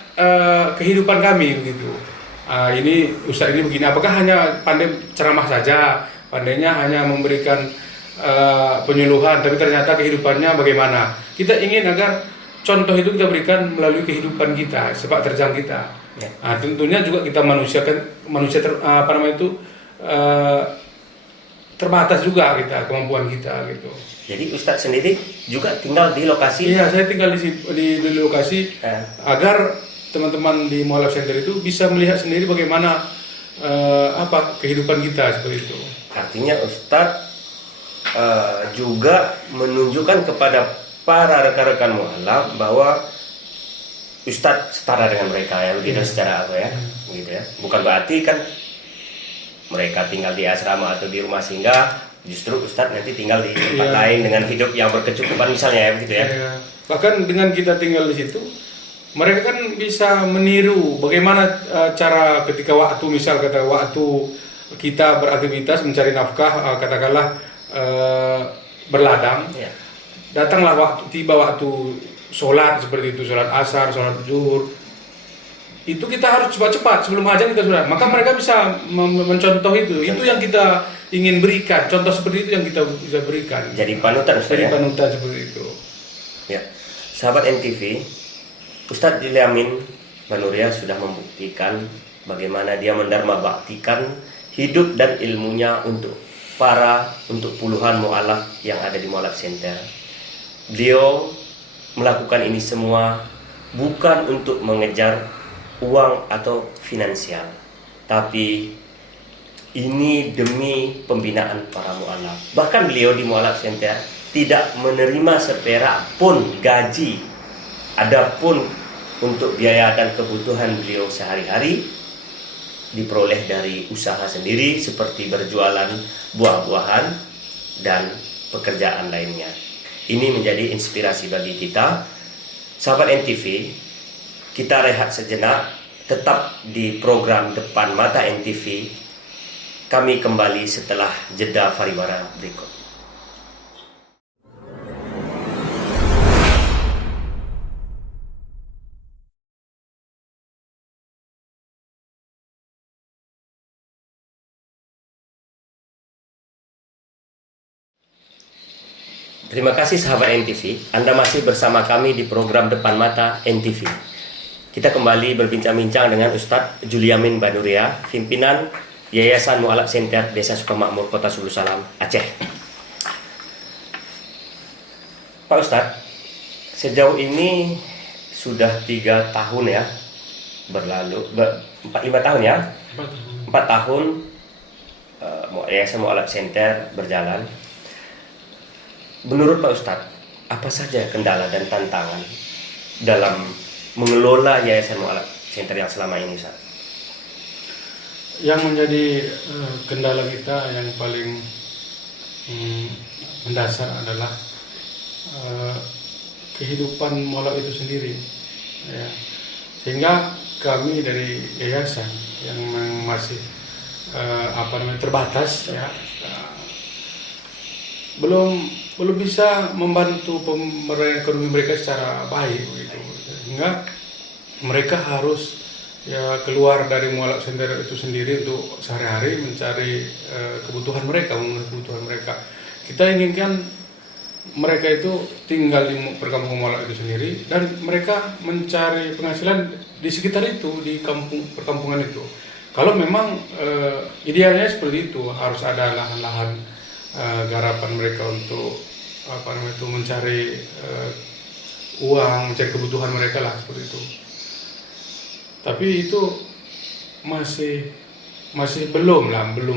kehidupan kami begitu. Ini ustaz ini begini, apakah hanya pandai ceramah saja, pandainya hanya memberikan penyuluhan, tapi ternyata kehidupannya bagaimana? Kita ingin agar contoh itu kita berikan melalui kehidupan kita, sepak terjang kita. Nah, tentunya juga kita manusia terbatas juga kemampuan kita gitu. Jadi Ustadz sendiri juga tinggal di lokasi? Iya, saya tinggal di lokasi agar teman-teman di Mualaf Center itu bisa melihat sendiri bagaimana kehidupan kita seperti itu. Artinya Ustadz juga menunjukkan kepada para rekan-rekan mualaf bahwa Ustadz setara dengan mereka ya, begitu secara begitu ya. Bukan berarti kan mereka tinggal di asrama atau di rumah singgah, justru Ustadz nanti tinggal di tempat lain dengan hidup yang berkecukupan misalnya ya, begitu ya. Bahkan dengan kita tinggal di situ, mereka kan bisa meniru bagaimana cara ketika waktu, misal kata waktu kita beraktivitas mencari nafkah, katakanlah berladang, Ya. datanglah tiba waktu sholat seperti itu, sholat asar, sholat zuhur, itu kita harus cepat-cepat sebelum azan kita sudah. Maka mereka bisa mencontoh itu. Itu yang kita ingin berikan. Contoh seperti itu yang kita bisa berikan. Jadi panutan Ustaz Jadi ya. panutan seperti itu. Ya. Sahabat NTV, Ustadz Juliamin Banuria sudah membuktikan bagaimana dia mendharma baktikan hidup dan ilmunya untuk puluhan mu'alaf yang ada di Mu'alaf Center. Beliau melakukan ini semua bukan untuk mengejar uang atau finansial, tapi ini demi pembinaan para mu'alaf. Bahkan beliau di Mu'alaf Center tidak menerima seperak pun gaji, adapun untuk biaya dan kebutuhan beliau sehari-hari diperoleh dari usaha sendiri seperti berjualan buah-buahan dan pekerjaan lainnya. Ini menjadi inspirasi bagi kita. Sahabat NTV, kita rehat sejenak, tetap di program Depan Mata NTV. Kami kembali setelah jeda pariwara berikut. Terima kasih sahabat NTV, Anda masih bersama kami di program Depan Mata NTV. Kita kembali berbincang-bincang dengan Ustadz Juliamin Banuria, pimpinan Yayasan Mu'alaf Center Desa Sukamakmur, Kota Sulu Salam, Aceh. Pak Ustadz, sejauh ini sudah 3 tahun ya berlalu, 4-5 tahun ya, 4 tahun Yayasan Mu'alaf Center berjalan. Menurut Pak Ustadz, apa saja kendala dan tantangan dalam mengelola Yayasan Mu'alaf Center yang selama ini, Ustadz? Yang menjadi kendala kita yang paling mendasar adalah kehidupan mu'alaf itu sendiri, ya. Sehingga kami dari yayasan yang masih terbatas, ya, belum bisa membantu pemberdayaan ekonomi mereka secara baik begitu. Sehingga mereka harus keluar dari Mu'alaf Center itu sendiri untuk sehari-hari mencari kebutuhan mereka, memenuhi kebutuhan mereka. Kita inginkan mereka itu tinggal di perkampungan Mu'alaf itu sendiri dan mereka mencari penghasilan di sekitar itu, di perkampungan itu. Kalau memang idealnya seperti itu, harus ada lahan-lahan garapan mereka untuk mencari uang, mencari kebutuhan mereka lah, seperti itu. Tapi itu masih belum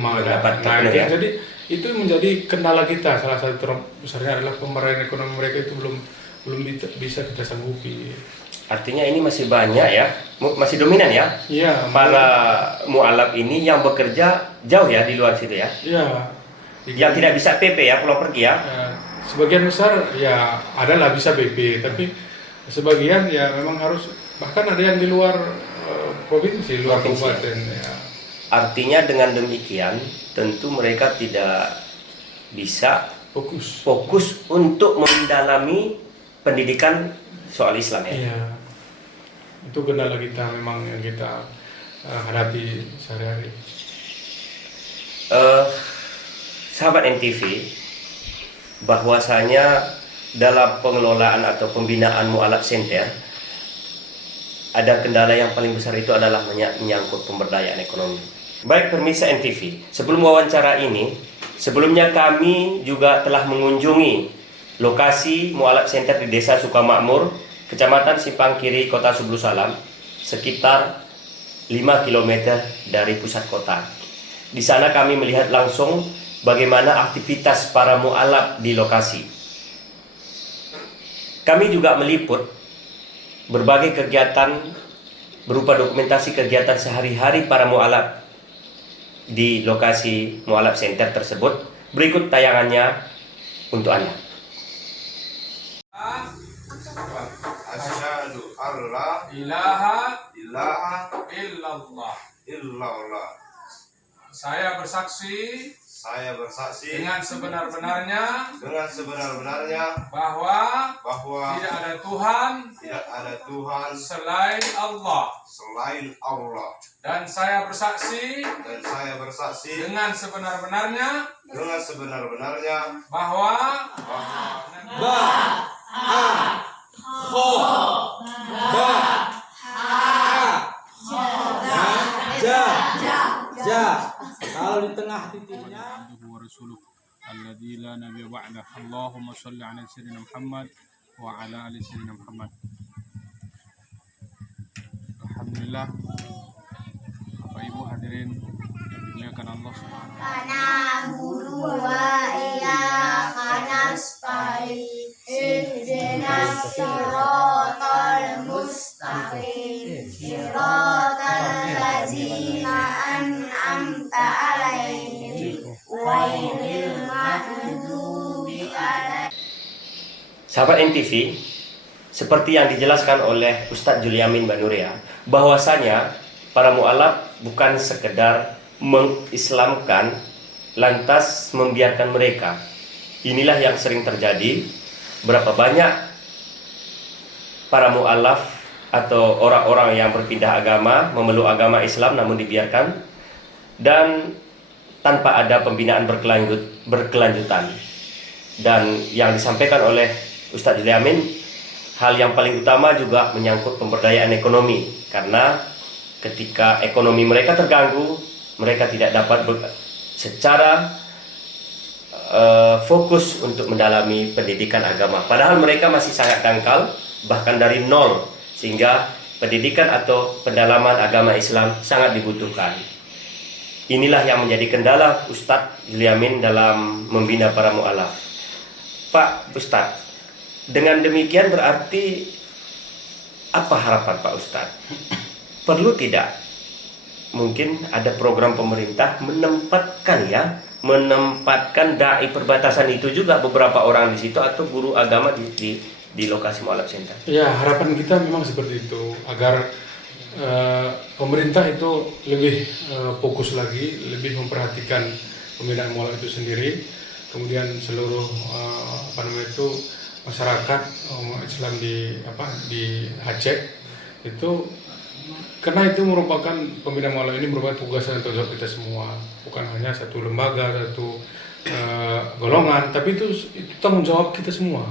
ada. Nah, ya? jadi itu menjadi kendala kita. Salah satu terbesarnya adalah pemberdayaan ekonomi mereka itu belum bisa kita sanggupi. Artinya ini masih banyak ya, masih dominan ya? Iya. Para mu'alaf ini yang bekerja jauh ya di luar situ ya? Iya. Yang tidak bisa PP ya, pulang pergi ya? Sebagian besar ya adalah bisa BP, tapi sebagian ya memang harus, bahkan ada yang di luar provinsi, luar kabupaten ya. Artinya dengan demikian tentu mereka tidak bisa fokus untuk mendalami pendidikan soal Islam ya. Iya. Itu kendala kita memang yang kita hadapi sehari-hari. Sahabat NTV, bahwasanya dalam pengelolaan atau pembinaan Mu'alaf Center ada kendala yang paling besar, itu adalah menyangkut pemberdayaan ekonomi. Baik pemirsa NTV, sebelum wawancara ini, sebelumnya kami juga telah mengunjungi lokasi Mu'alaf Center di Desa Sukamakmur, Kecamatan Simpang Kiri, Kota Sulu Salam, sekitar 5 km dari pusat kota. Di sana kami melihat langsung bagaimana aktivitas para mu'alaf di lokasi. Kami juga meliput berbagai kegiatan berupa dokumentasi kegiatan sehari-hari para mu'alaf di lokasi Mu'alaf Center tersebut. Berikut tayangannya untuk Anda. alla ilaha ilaha illallah. illallah. Saya bersaksi Saya bersaksi dengan sebenar-benarnya dengan sebenar-benarnya bahwa bahwa tidak ada Tuhan tidak ada Tuhan selain Allah. selain Allah, Dan saya bersaksi dan saya bersaksi dengan sebenar-benarnya dengan sebenar-benarnya bahwa Kalau di tengah titiknya عبده ورسوله الذي لا نبي بعده اللهم صل على سيدنا محمد وعلى آل سيدنا محمد. Alhamdulillah, Bapak Ibu hadirin yang dimuliakan Allah Subhanahu wa taala. na'budu wa iyyaka nasta'in ihdinas siratal mustaqim siratal ladzina an'amta 'alaihim ghairil maghdubi 'alaihim. Sahabat NTV, seperti yang dijelaskan oleh Ustadz Juliamin Banurea, bahwasanya para mu'alaf bukan sekedar mengislamkan lantas membiarkan mereka. Inilah yang sering terjadi. Berapa banyak para mu'alaf atau orang-orang yang berpindah agama, memeluk agama Islam namun dibiarkan dan tanpa ada pembinaan berkelanjutan. Dan yang disampaikan oleh Ustadz Juliamin, hal yang paling utama juga menyangkut pemberdayaan ekonomi, karena ketika ekonomi mereka terganggu, mereka tidak dapat secara fokus untuk mendalami pendidikan agama. Padahal mereka masih sangat dangkal, bahkan dari nol, sehingga pendidikan atau pendalaman agama Islam sangat dibutuhkan. Inilah yang menjadi kendala Ustadz Juliamin dalam membina para mu'alaf. Pak Ustadz, dengan demikian berarti apa harapan Pak Ustadz? Perlu tidak mungkin ada program pemerintah menempatkan dai perbatasan itu juga beberapa orang di situ atau guru agama di lokasi mu'alaf center? ya, harapan kita memang seperti itu, agar pemerintah itu lebih fokus lagi, lebih memperhatikan pembinaan mu'alaf itu sendiri, kemudian seluruh masyarakat Islam di Aceh itu, karena itu merupakan pembinaan mu'alaf ini merupakan tugas dan tanggung jawab kita semua, bukan hanya satu lembaga, satu golongan, tapi itu tanggung jawab kita semua.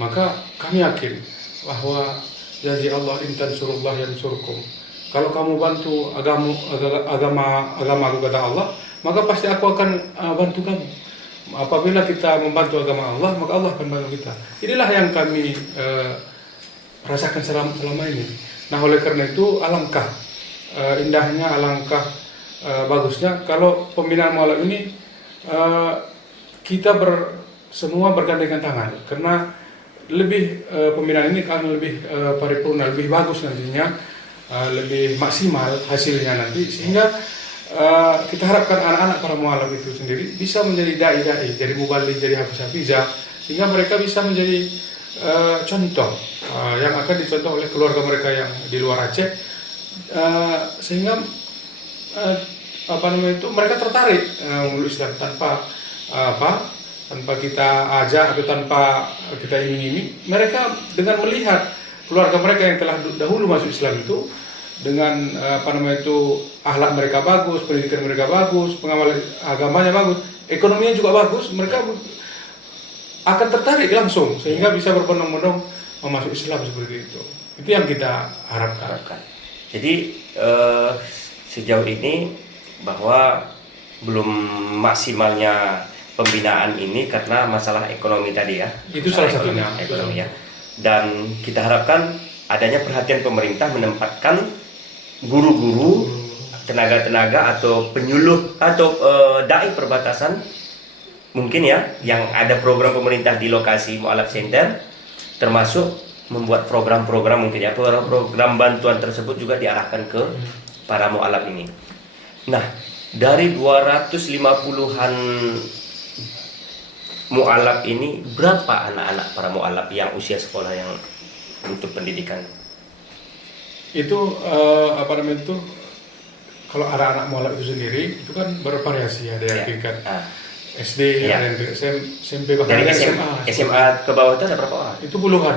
Maka kami yakin bahwa janji Allah, in tansurullah yansurkum. Kalau kamu bantu agama aku kata Allah, maka pasti aku akan bantu kamu. Apabila kita membantu agama Allah, maka Allah akan bantu kita. Inilah yang kami rasakan selama ini. Nah, oleh karena itu alangkah indahnya, alangkah bagusnya kalau pembinaan mu'alaf ini kita semua bergandengan tangan, karena lebih pembinaan ini akan lebih paripurna, lebih bagus nantinya, lebih maksimal hasilnya nanti, sehingga kita harapkan anak-anak para mu'alaf itu sendiri bisa menjadi dai-dai, jadi mubaligh, jadi hafiz-hafizah, sehingga mereka bisa menjadi contoh yang akan dicontoh oleh keluarga mereka yang di luar Aceh, sehingga mereka tertarik memeluk Islam tanpa kita ajak atau tanpa kita iming-iming. Mereka dengan melihat keluarga mereka yang telah dahulu masuk Islam itu, dengan akhlak mereka bagus, pendidikan mereka bagus, pengamalan agamanya bagus, ekonominya juga bagus, mereka akan tertarik langsung sehingga bisa berbondong-bondong masuk Islam seperti itu. Itu yang kita harapkan. Jadi sejauh ini bahwa belum maksimalnya pembinaan ini karena masalah ekonomi tadi ya. Itu salah satunya. Ekonomi ya. Dan kita harapkan adanya perhatian pemerintah menempatkan guru-guru, tenaga-tenaga atau penyuluh atau dai perbatasan mungkin ya, yang ada program pemerintah di lokasi mu'alaf center, termasuk membuat program-program mungkin ya, program bantuan tersebut juga diarahkan ke para mu'alaf ini. Nah, dari 250-an mu'alaf ini, berapa anak-anak para mu'alaf yang usia sekolah yang untuk pendidikan? itu apa namanya itu, kalau anak-anak mualaf itu sendiri itu kan bervariasi, ada yang Ya. tingkat Ah. SD, Ya. ada yang tingkat SMP, bahkan Dari ada yang SMA ke bawah itu ada berapa orang? Itu puluhan.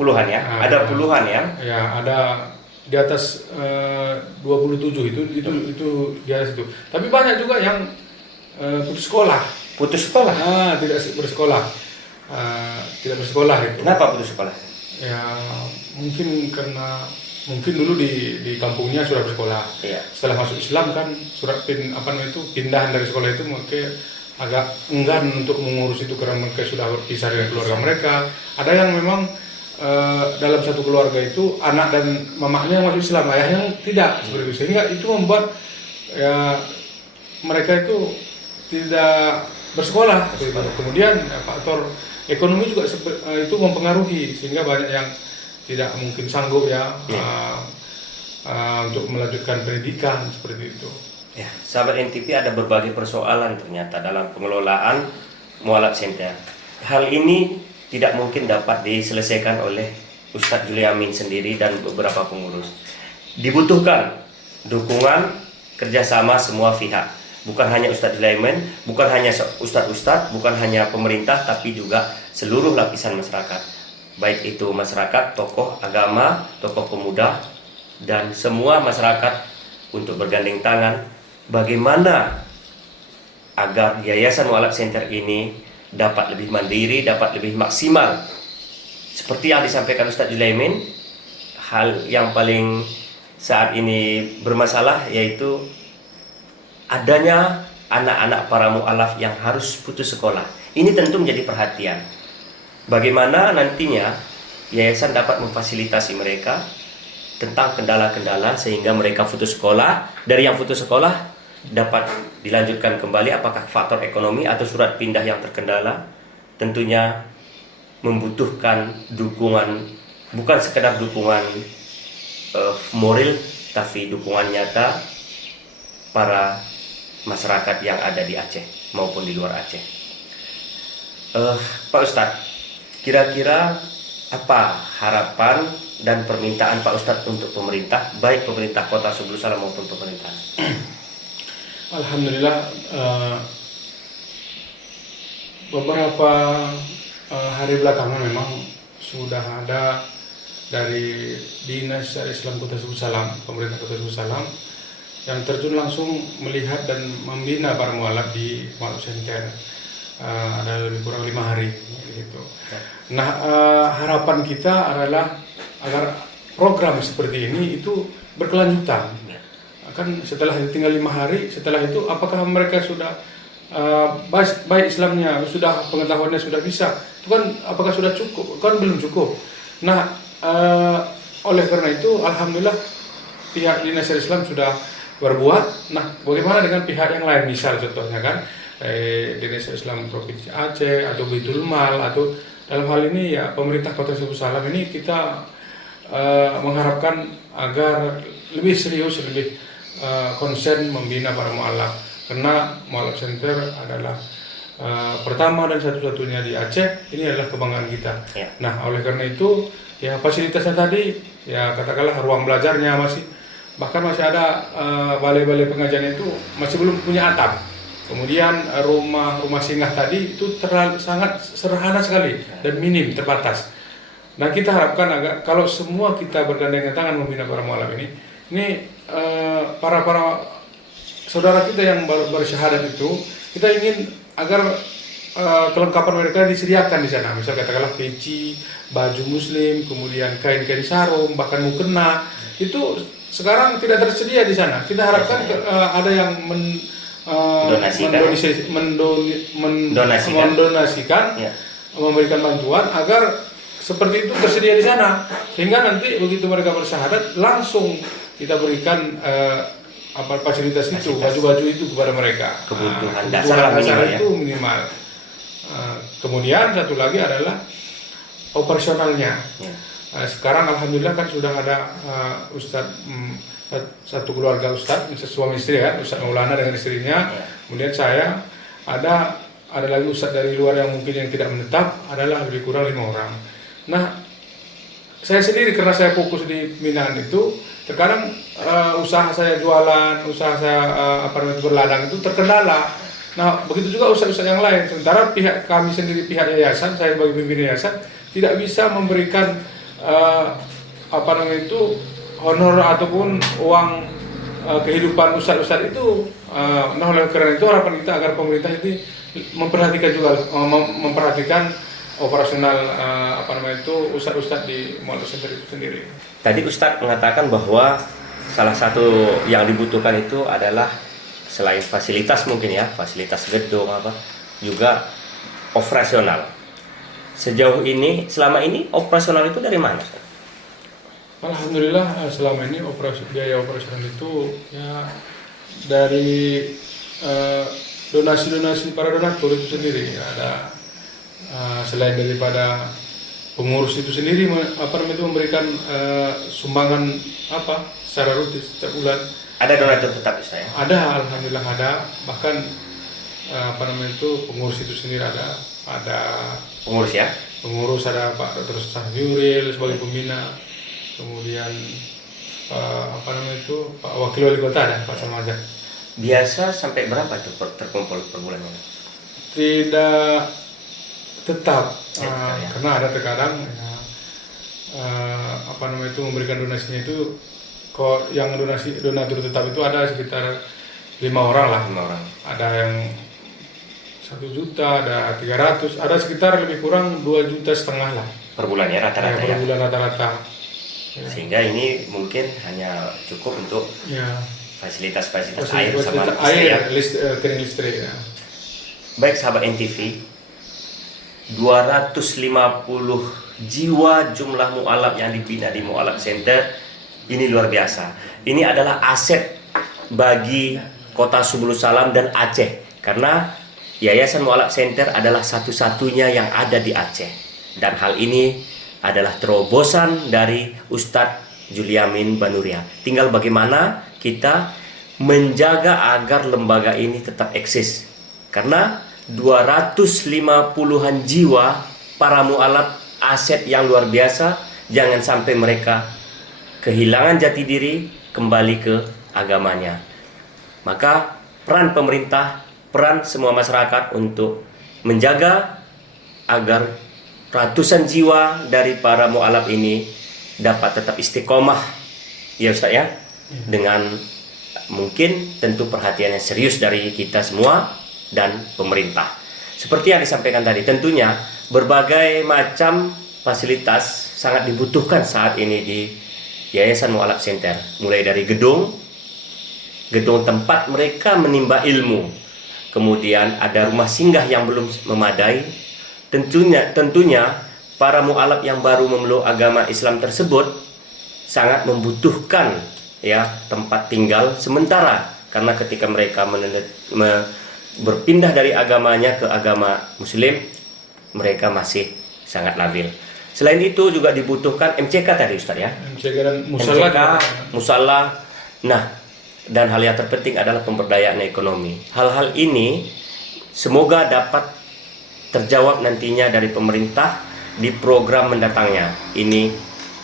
Puluhan ya? Ah, Ada puluhan ya? Ya, ada di atas 27 itu di atas itu. Tapi banyak juga yang putus sekolah. Putus sekolah? Tidak bersekolah. Tidak bersekolah itu. Kenapa putus sekolah? Ya, mungkin dulu di kampungnya sudah bersekolah. Iya. Setelah masuk Islam kan pindahan dari sekolah itu mungkin agak enggan untuk mengurus itu karena mereka sudah berpisah dengan keluarga mereka. Ada yang memang dalam satu keluarga itu anak dan mamanya masuk Islam, ayahnya tidak seperti itu, sehingga itu membuat ya mereka itu tidak bersekolah. Kemudian faktor ekonomi juga itu mempengaruhi, sehingga banyak yang tidak mungkin sanggup untuk melanjutkan pendidikan seperti itu. Ya, sahabat NTP, ada berbagai persoalan ternyata dalam pengelolaan Mualaf Center. Hal ini tidak mungkin dapat diselesaikan oleh Ustadz Juliamin sendiri dan beberapa pengurus. Dibutuhkan dukungan kerjasama semua pihak. Bukan hanya Ustadz Juliamin, bukan hanya Ustadz-Ustadz, bukan hanya pemerintah, tapi juga seluruh lapisan masyarakat. Baik itu masyarakat, tokoh agama, tokoh pemuda, dan semua masyarakat untuk bergandeng tangan bagaimana agar Yayasan Mualaf Center ini dapat lebih mandiri, dapat lebih maksimal. Seperti yang disampaikan Ustadz Juliamin, hal yang paling saat ini bermasalah yaitu adanya anak-anak para mualaf yang harus putus sekolah. Ini tentu menjadi perhatian. Bagaimana nantinya yayasan dapat memfasilitasi mereka tentang kendala-kendala sehingga mereka putus sekolah. Dari yang putus sekolah dapat dilanjutkan kembali, apakah faktor ekonomi atau surat pindah yang terkendala. Tentunya membutuhkan dukungan, bukan sekedar dukungan moral, tapi dukungan nyata para masyarakat yang ada di Aceh maupun di luar Aceh. Pak Ustadz, kira-kira apa harapan dan permintaan Pak Ustadz untuk pemerintah, baik pemerintah Kota Subulu Salam maupun pemerintah? Alhamdulillah, beberapa hari belakangan memang sudah ada dari Dinas Syariah Islam Kota Subulu Salam, pemerintah Kota Subulu Salam, yang terjun langsung melihat dan membina para mualaf di Mualaf Center. Ada lebih kurang 5 hari gitu. Nah, harapan kita adalah agar program seperti ini itu berkelanjutan. Kan setelah tinggal 5 hari, setelah itu apakah mereka sudah baik Islamnya, sudah pengetahuannya sudah bisa, itu kan apakah sudah cukup? Kan belum cukup. Nah, oleh karena itu alhamdulillah pihak Dinas Syariah Islam sudah berbuat. Nah, bagaimana dengan pihak yang lain? Misal contohnya kan Dinas Syariah Islam Provinsi Aceh atau Baitul Mal, atau dalam hal ini ya pemerintah Kota Subulu Salam ini kita mengharapkan agar lebih serius, lebih konsen membina para mualaf, karena Mualaf Center adalah pertama dan satu-satunya di Aceh. Ini adalah kebanggaan kita. Ya. Nah, oleh karena itu ya fasilitasnya tadi ya katakanlah ruang belajarnya bahkan masih ada balai-balai pengajian itu masih belum punya atap. Kemudian rumah singgah tadi itu sangat sederhana sekali dan minim, terbatas. Nah, kita harapkan agar kalau semua kita bergandengan tangan membina para mualaf ini para saudara kita yang bersyahadat itu, kita ingin agar kelengkapan mereka disediakan di sana. Misal katakanlah peci, baju muslim, kemudian kain-kain sarung, bahkan mukena, itu sekarang tidak tersedia di sana. Kita harapkan ada yang mendonasikan, Ya. memberikan bantuan agar seperti itu tersedia di sana, sehingga nanti begitu mereka bersyahadat langsung kita berikan fasilitas itu, baju-baju itu kepada mereka. Kebutuhan dasar itu minimal. Kemudian satu lagi adalah operasionalnya. Ya. Sekarang alhamdulillah kan sudah ada satu keluarga Ustadz, suami istri ya, Ustadz Maulana dengan istrinya. Ya. Kemudian saya ada lagi Ustadz dari luar yang mungkin yang tidak menetap, adalah lebih kurang 5 orang. Nah, saya sendiri karena saya fokus di pembinaan itu, terkadang usaha saya jualan, usaha saya berladang itu terkendala. Nah, begitu juga usaha-usaha yang lain. Sementara pihak kami sendiri, pihak yayasan, saya sebagai pimpinan yayasan tidak bisa memberikan honor ataupun uang kehidupan ustadz-ustadz itu. Nah, oleh karena itu harapan kita agar pemerintah ini memperhatikan juga memperhatikan operasional ustadz-ustadz di Mualaf Center itu sendiri. Tadi Ustadz mengatakan bahwa salah satu yang dibutuhkan itu adalah selain fasilitas mungkin ya, fasilitas gedung juga operasional. Sejauh ini, selama ini operasional itu dari mana? Alhamdulillah selama ini biaya operasional itu ya dari donasi-donasi para donatur itu sendiri. Ada selain daripada pengurus itu sendiri memberikan sumbangan secara rutin setiap bulan. Ada donatur tetap saya? Ada, alhamdulillah ada. Bahkan pengurus itu sendiri ada Pengurus ya? Pengurus ada Pak Dr. Sahyuril sebagai pembina. Kemudian Pak Wakil Wali Kota ada, Pak Salmaja. Biasa sampai berapa itu terkumpul per bulan? Tidak tetap, ya. karena ada terkadang memberikan donasinya itu, kok yang donatur tetap itu ada sekitar 5 orang lah. 5 orang. Ada yang 1 juta, ada 300, ada sekitar lebih kurang 2,5 juta lah. Per bulan ya rata-rata Per bulan rata-rata. Ya. Sehingga ini mungkin hanya cukup untuk fasilitas air sama kering listrik ya. Baik sahabat NTV, 250 jiwa jumlah mualaf yang dibina di Mualaf Center ini luar biasa. Ini adalah aset bagi Kota Subulus Salam dan Aceh, karena Yayasan Mualaf Center adalah satu-satunya yang ada di Aceh, dan hal ini adalah terobosan dari Ustadz Juliamin Banuria. Tinggal bagaimana kita menjaga agar lembaga ini tetap eksis, karena 250-an jiwa para mualaf, aset yang luar biasa. Jangan sampai mereka kehilangan jati diri, kembali ke agamanya. Maka peran pemerintah, peran semua masyarakat untuk menjaga agar ratusan jiwa dari para mualaf ini dapat tetap istiqomah, ya Ustaz ya, dengan mungkin tentu perhatian yang serius dari kita semua dan pemerintah. Seperti yang disampaikan tadi, tentunya berbagai macam fasilitas sangat dibutuhkan saat ini di Yayasan Mualaf Center, mulai dari gedung tempat mereka menimba ilmu, kemudian ada rumah singgah yang belum memadai. Tentunya para mualaf yang baru memeluk agama Islam tersebut sangat membutuhkan ya tempat tinggal sementara, karena ketika mereka berpindah dari agamanya ke agama Muslim, mereka masih sangat labil. Selain itu juga dibutuhkan MCK tadi Ustaz ya. MCK dan musala. Nah, dan hal yang terpenting adalah pemberdayaan ekonomi. Hal-hal ini semoga dapat terjawab nantinya dari pemerintah di program mendatangnya. Ini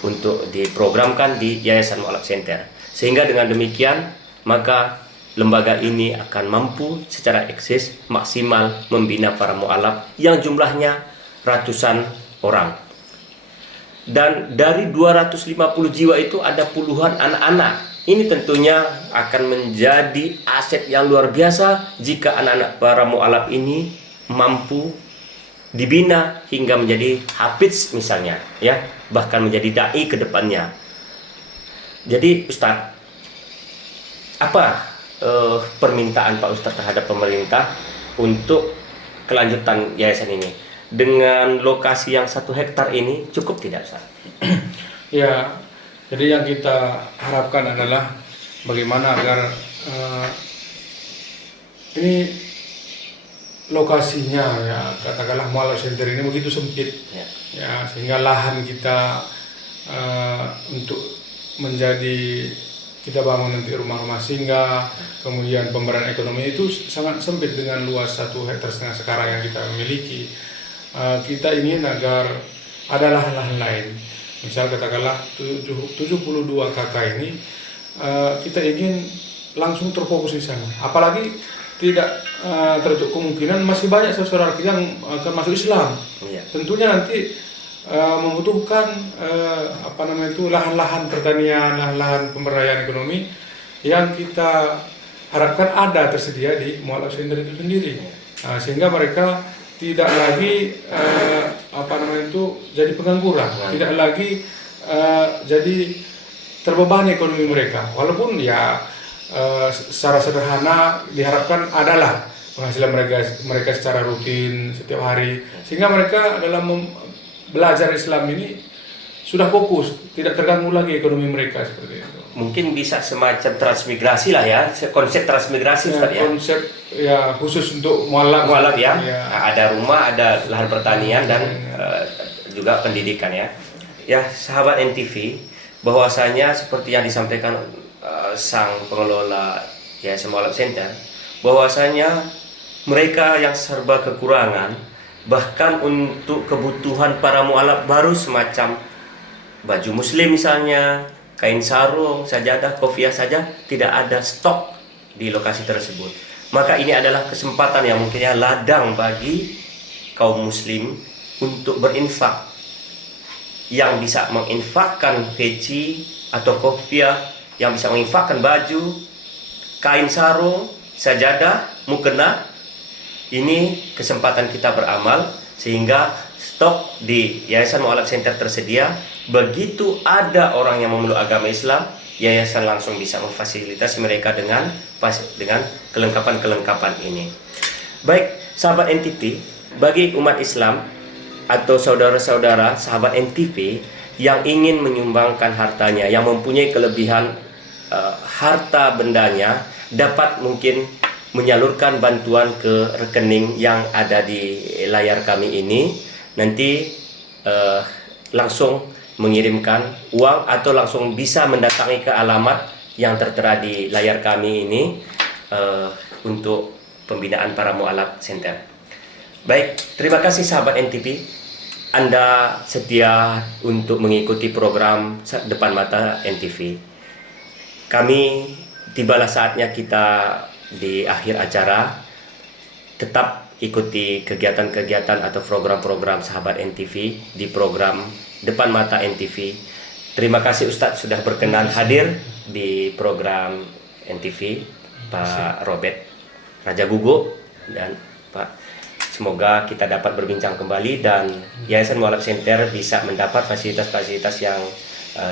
untuk diprogramkan di Yayasan Mualaf Center. Sehingga dengan demikian, maka lembaga ini akan mampu secara eksis maksimal membina para mualaf yang jumlahnya ratusan orang. Dan dari 250 jiwa itu ada puluhan anak-anak. Ini tentunya akan menjadi aset yang luar biasa jika anak-anak para mualaf ini mampu dibina hingga menjadi hafiz misalnya, ya, bahkan menjadi dai ke depannya. Jadi Ustadz, apa permintaan Pak Ustadz terhadap pemerintah untuk kelanjutan yayasan ini? Dengan lokasi yang 1 hektar ini cukup tidak, Ustadz? Ya, jadi yang kita harapkan adalah bagaimana agar ini lokasinya, ya katakanlah Mualaf Center ini begitu sempit, ya sehingga lahan kita untuk menjadi kita bangun nanti rumah-rumah singgah, kemudian pemberdayaan ekonomi itu sangat sempit dengan luas 1,5 hektar sekarang yang kita miliki. Kita ingin agar ada lahan-lahan lain. Misal katakanlah 72 KK ini kita ingin langsung terfokus di sana. Apalagi tidak tertutup kemungkinan masih banyak saudara kita yang akan masuk Islam. Iya. Tentunya nanti membutuhkan lahan-lahan pertanian, lahan-lahan pemberdayaan ekonomi yang kita harapkan ada tersedia di Mualaf Center itu sendiri. Sehingga mereka tidak lagi jadi pengangguran, tidak lagi jadi terbebani ekonomi mereka. Walaupun ya secara sederhana diharapkan adalah penghasilan mereka secara rutin setiap hari, sehingga mereka dalam belajar Islam ini sudah fokus, tidak terganggu lagi ekonomi mereka seperti itu. Mungkin bisa semacam transmigrasi lah ya, konsep transmigrasi Ustaz ya. Konsep ya khusus untuk mualaf ya. Ya. Ada rumah, ada lahan pertanian dan juga pendidikan ya. Ya, sahabat NTV, bahwasanya seperti yang disampaikan sang pengelola Yayasan Mualaf Center, bahwasanya mereka yang serba kekurangan, bahkan untuk kebutuhan para mualaf baru semacam baju muslim misalnya, kain sarung, sajadah, kopiah saja tidak ada stok di lokasi tersebut. Maka ini adalah kesempatan yang mungkin ya ladang bagi kaum muslim untuk berinfak, yang bisa menginfakkan peci atau kopiah, yang bisa menginfakkan baju, kain sarung, sajadah, mukena. Ini kesempatan kita beramal sehingga stok di Yayasan Mualaf Center tersedia. Begitu ada orang yang memeluk agama Islam, yayasan langsung bisa memfasilitasi mereka dengan kelengkapan-kelengkapan ini. Baik, sahabat NTV, bagi umat Islam atau saudara-saudara sahabat NTV yang ingin menyumbangkan hartanya, yang mempunyai kelebihan harta bendanya, dapat mungkin menyalurkan bantuan ke rekening yang ada di layar kami ini. Nanti langsung mengirimkan uang atau langsung bisa mendatangi ke alamat yang tertera di layar kami ini untuk pembinaan para mualaf center. Baik, terima kasih sahabat NTV. Anda setia untuk mengikuti program Depan Mata NTV. Kami tibalah saatnya kita di akhir acara. Tetap ikuti kegiatan-kegiatan atau program-program sahabat NTV di program Depan Mata NTV. Terima kasih Ustadz sudah berkenan hadir di program NTV, Pak Robert Raja Gugu dan Pak. Semoga kita dapat berbincang kembali dan Yayasan Mualaf Center bisa mendapat fasilitas-fasilitas yang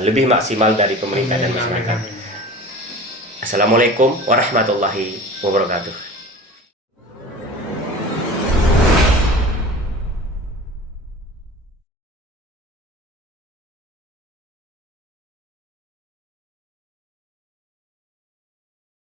lebih maksimal dari pemerintah dan masyarakat. Assalamualaikum warahmatullahi wabarakatuh.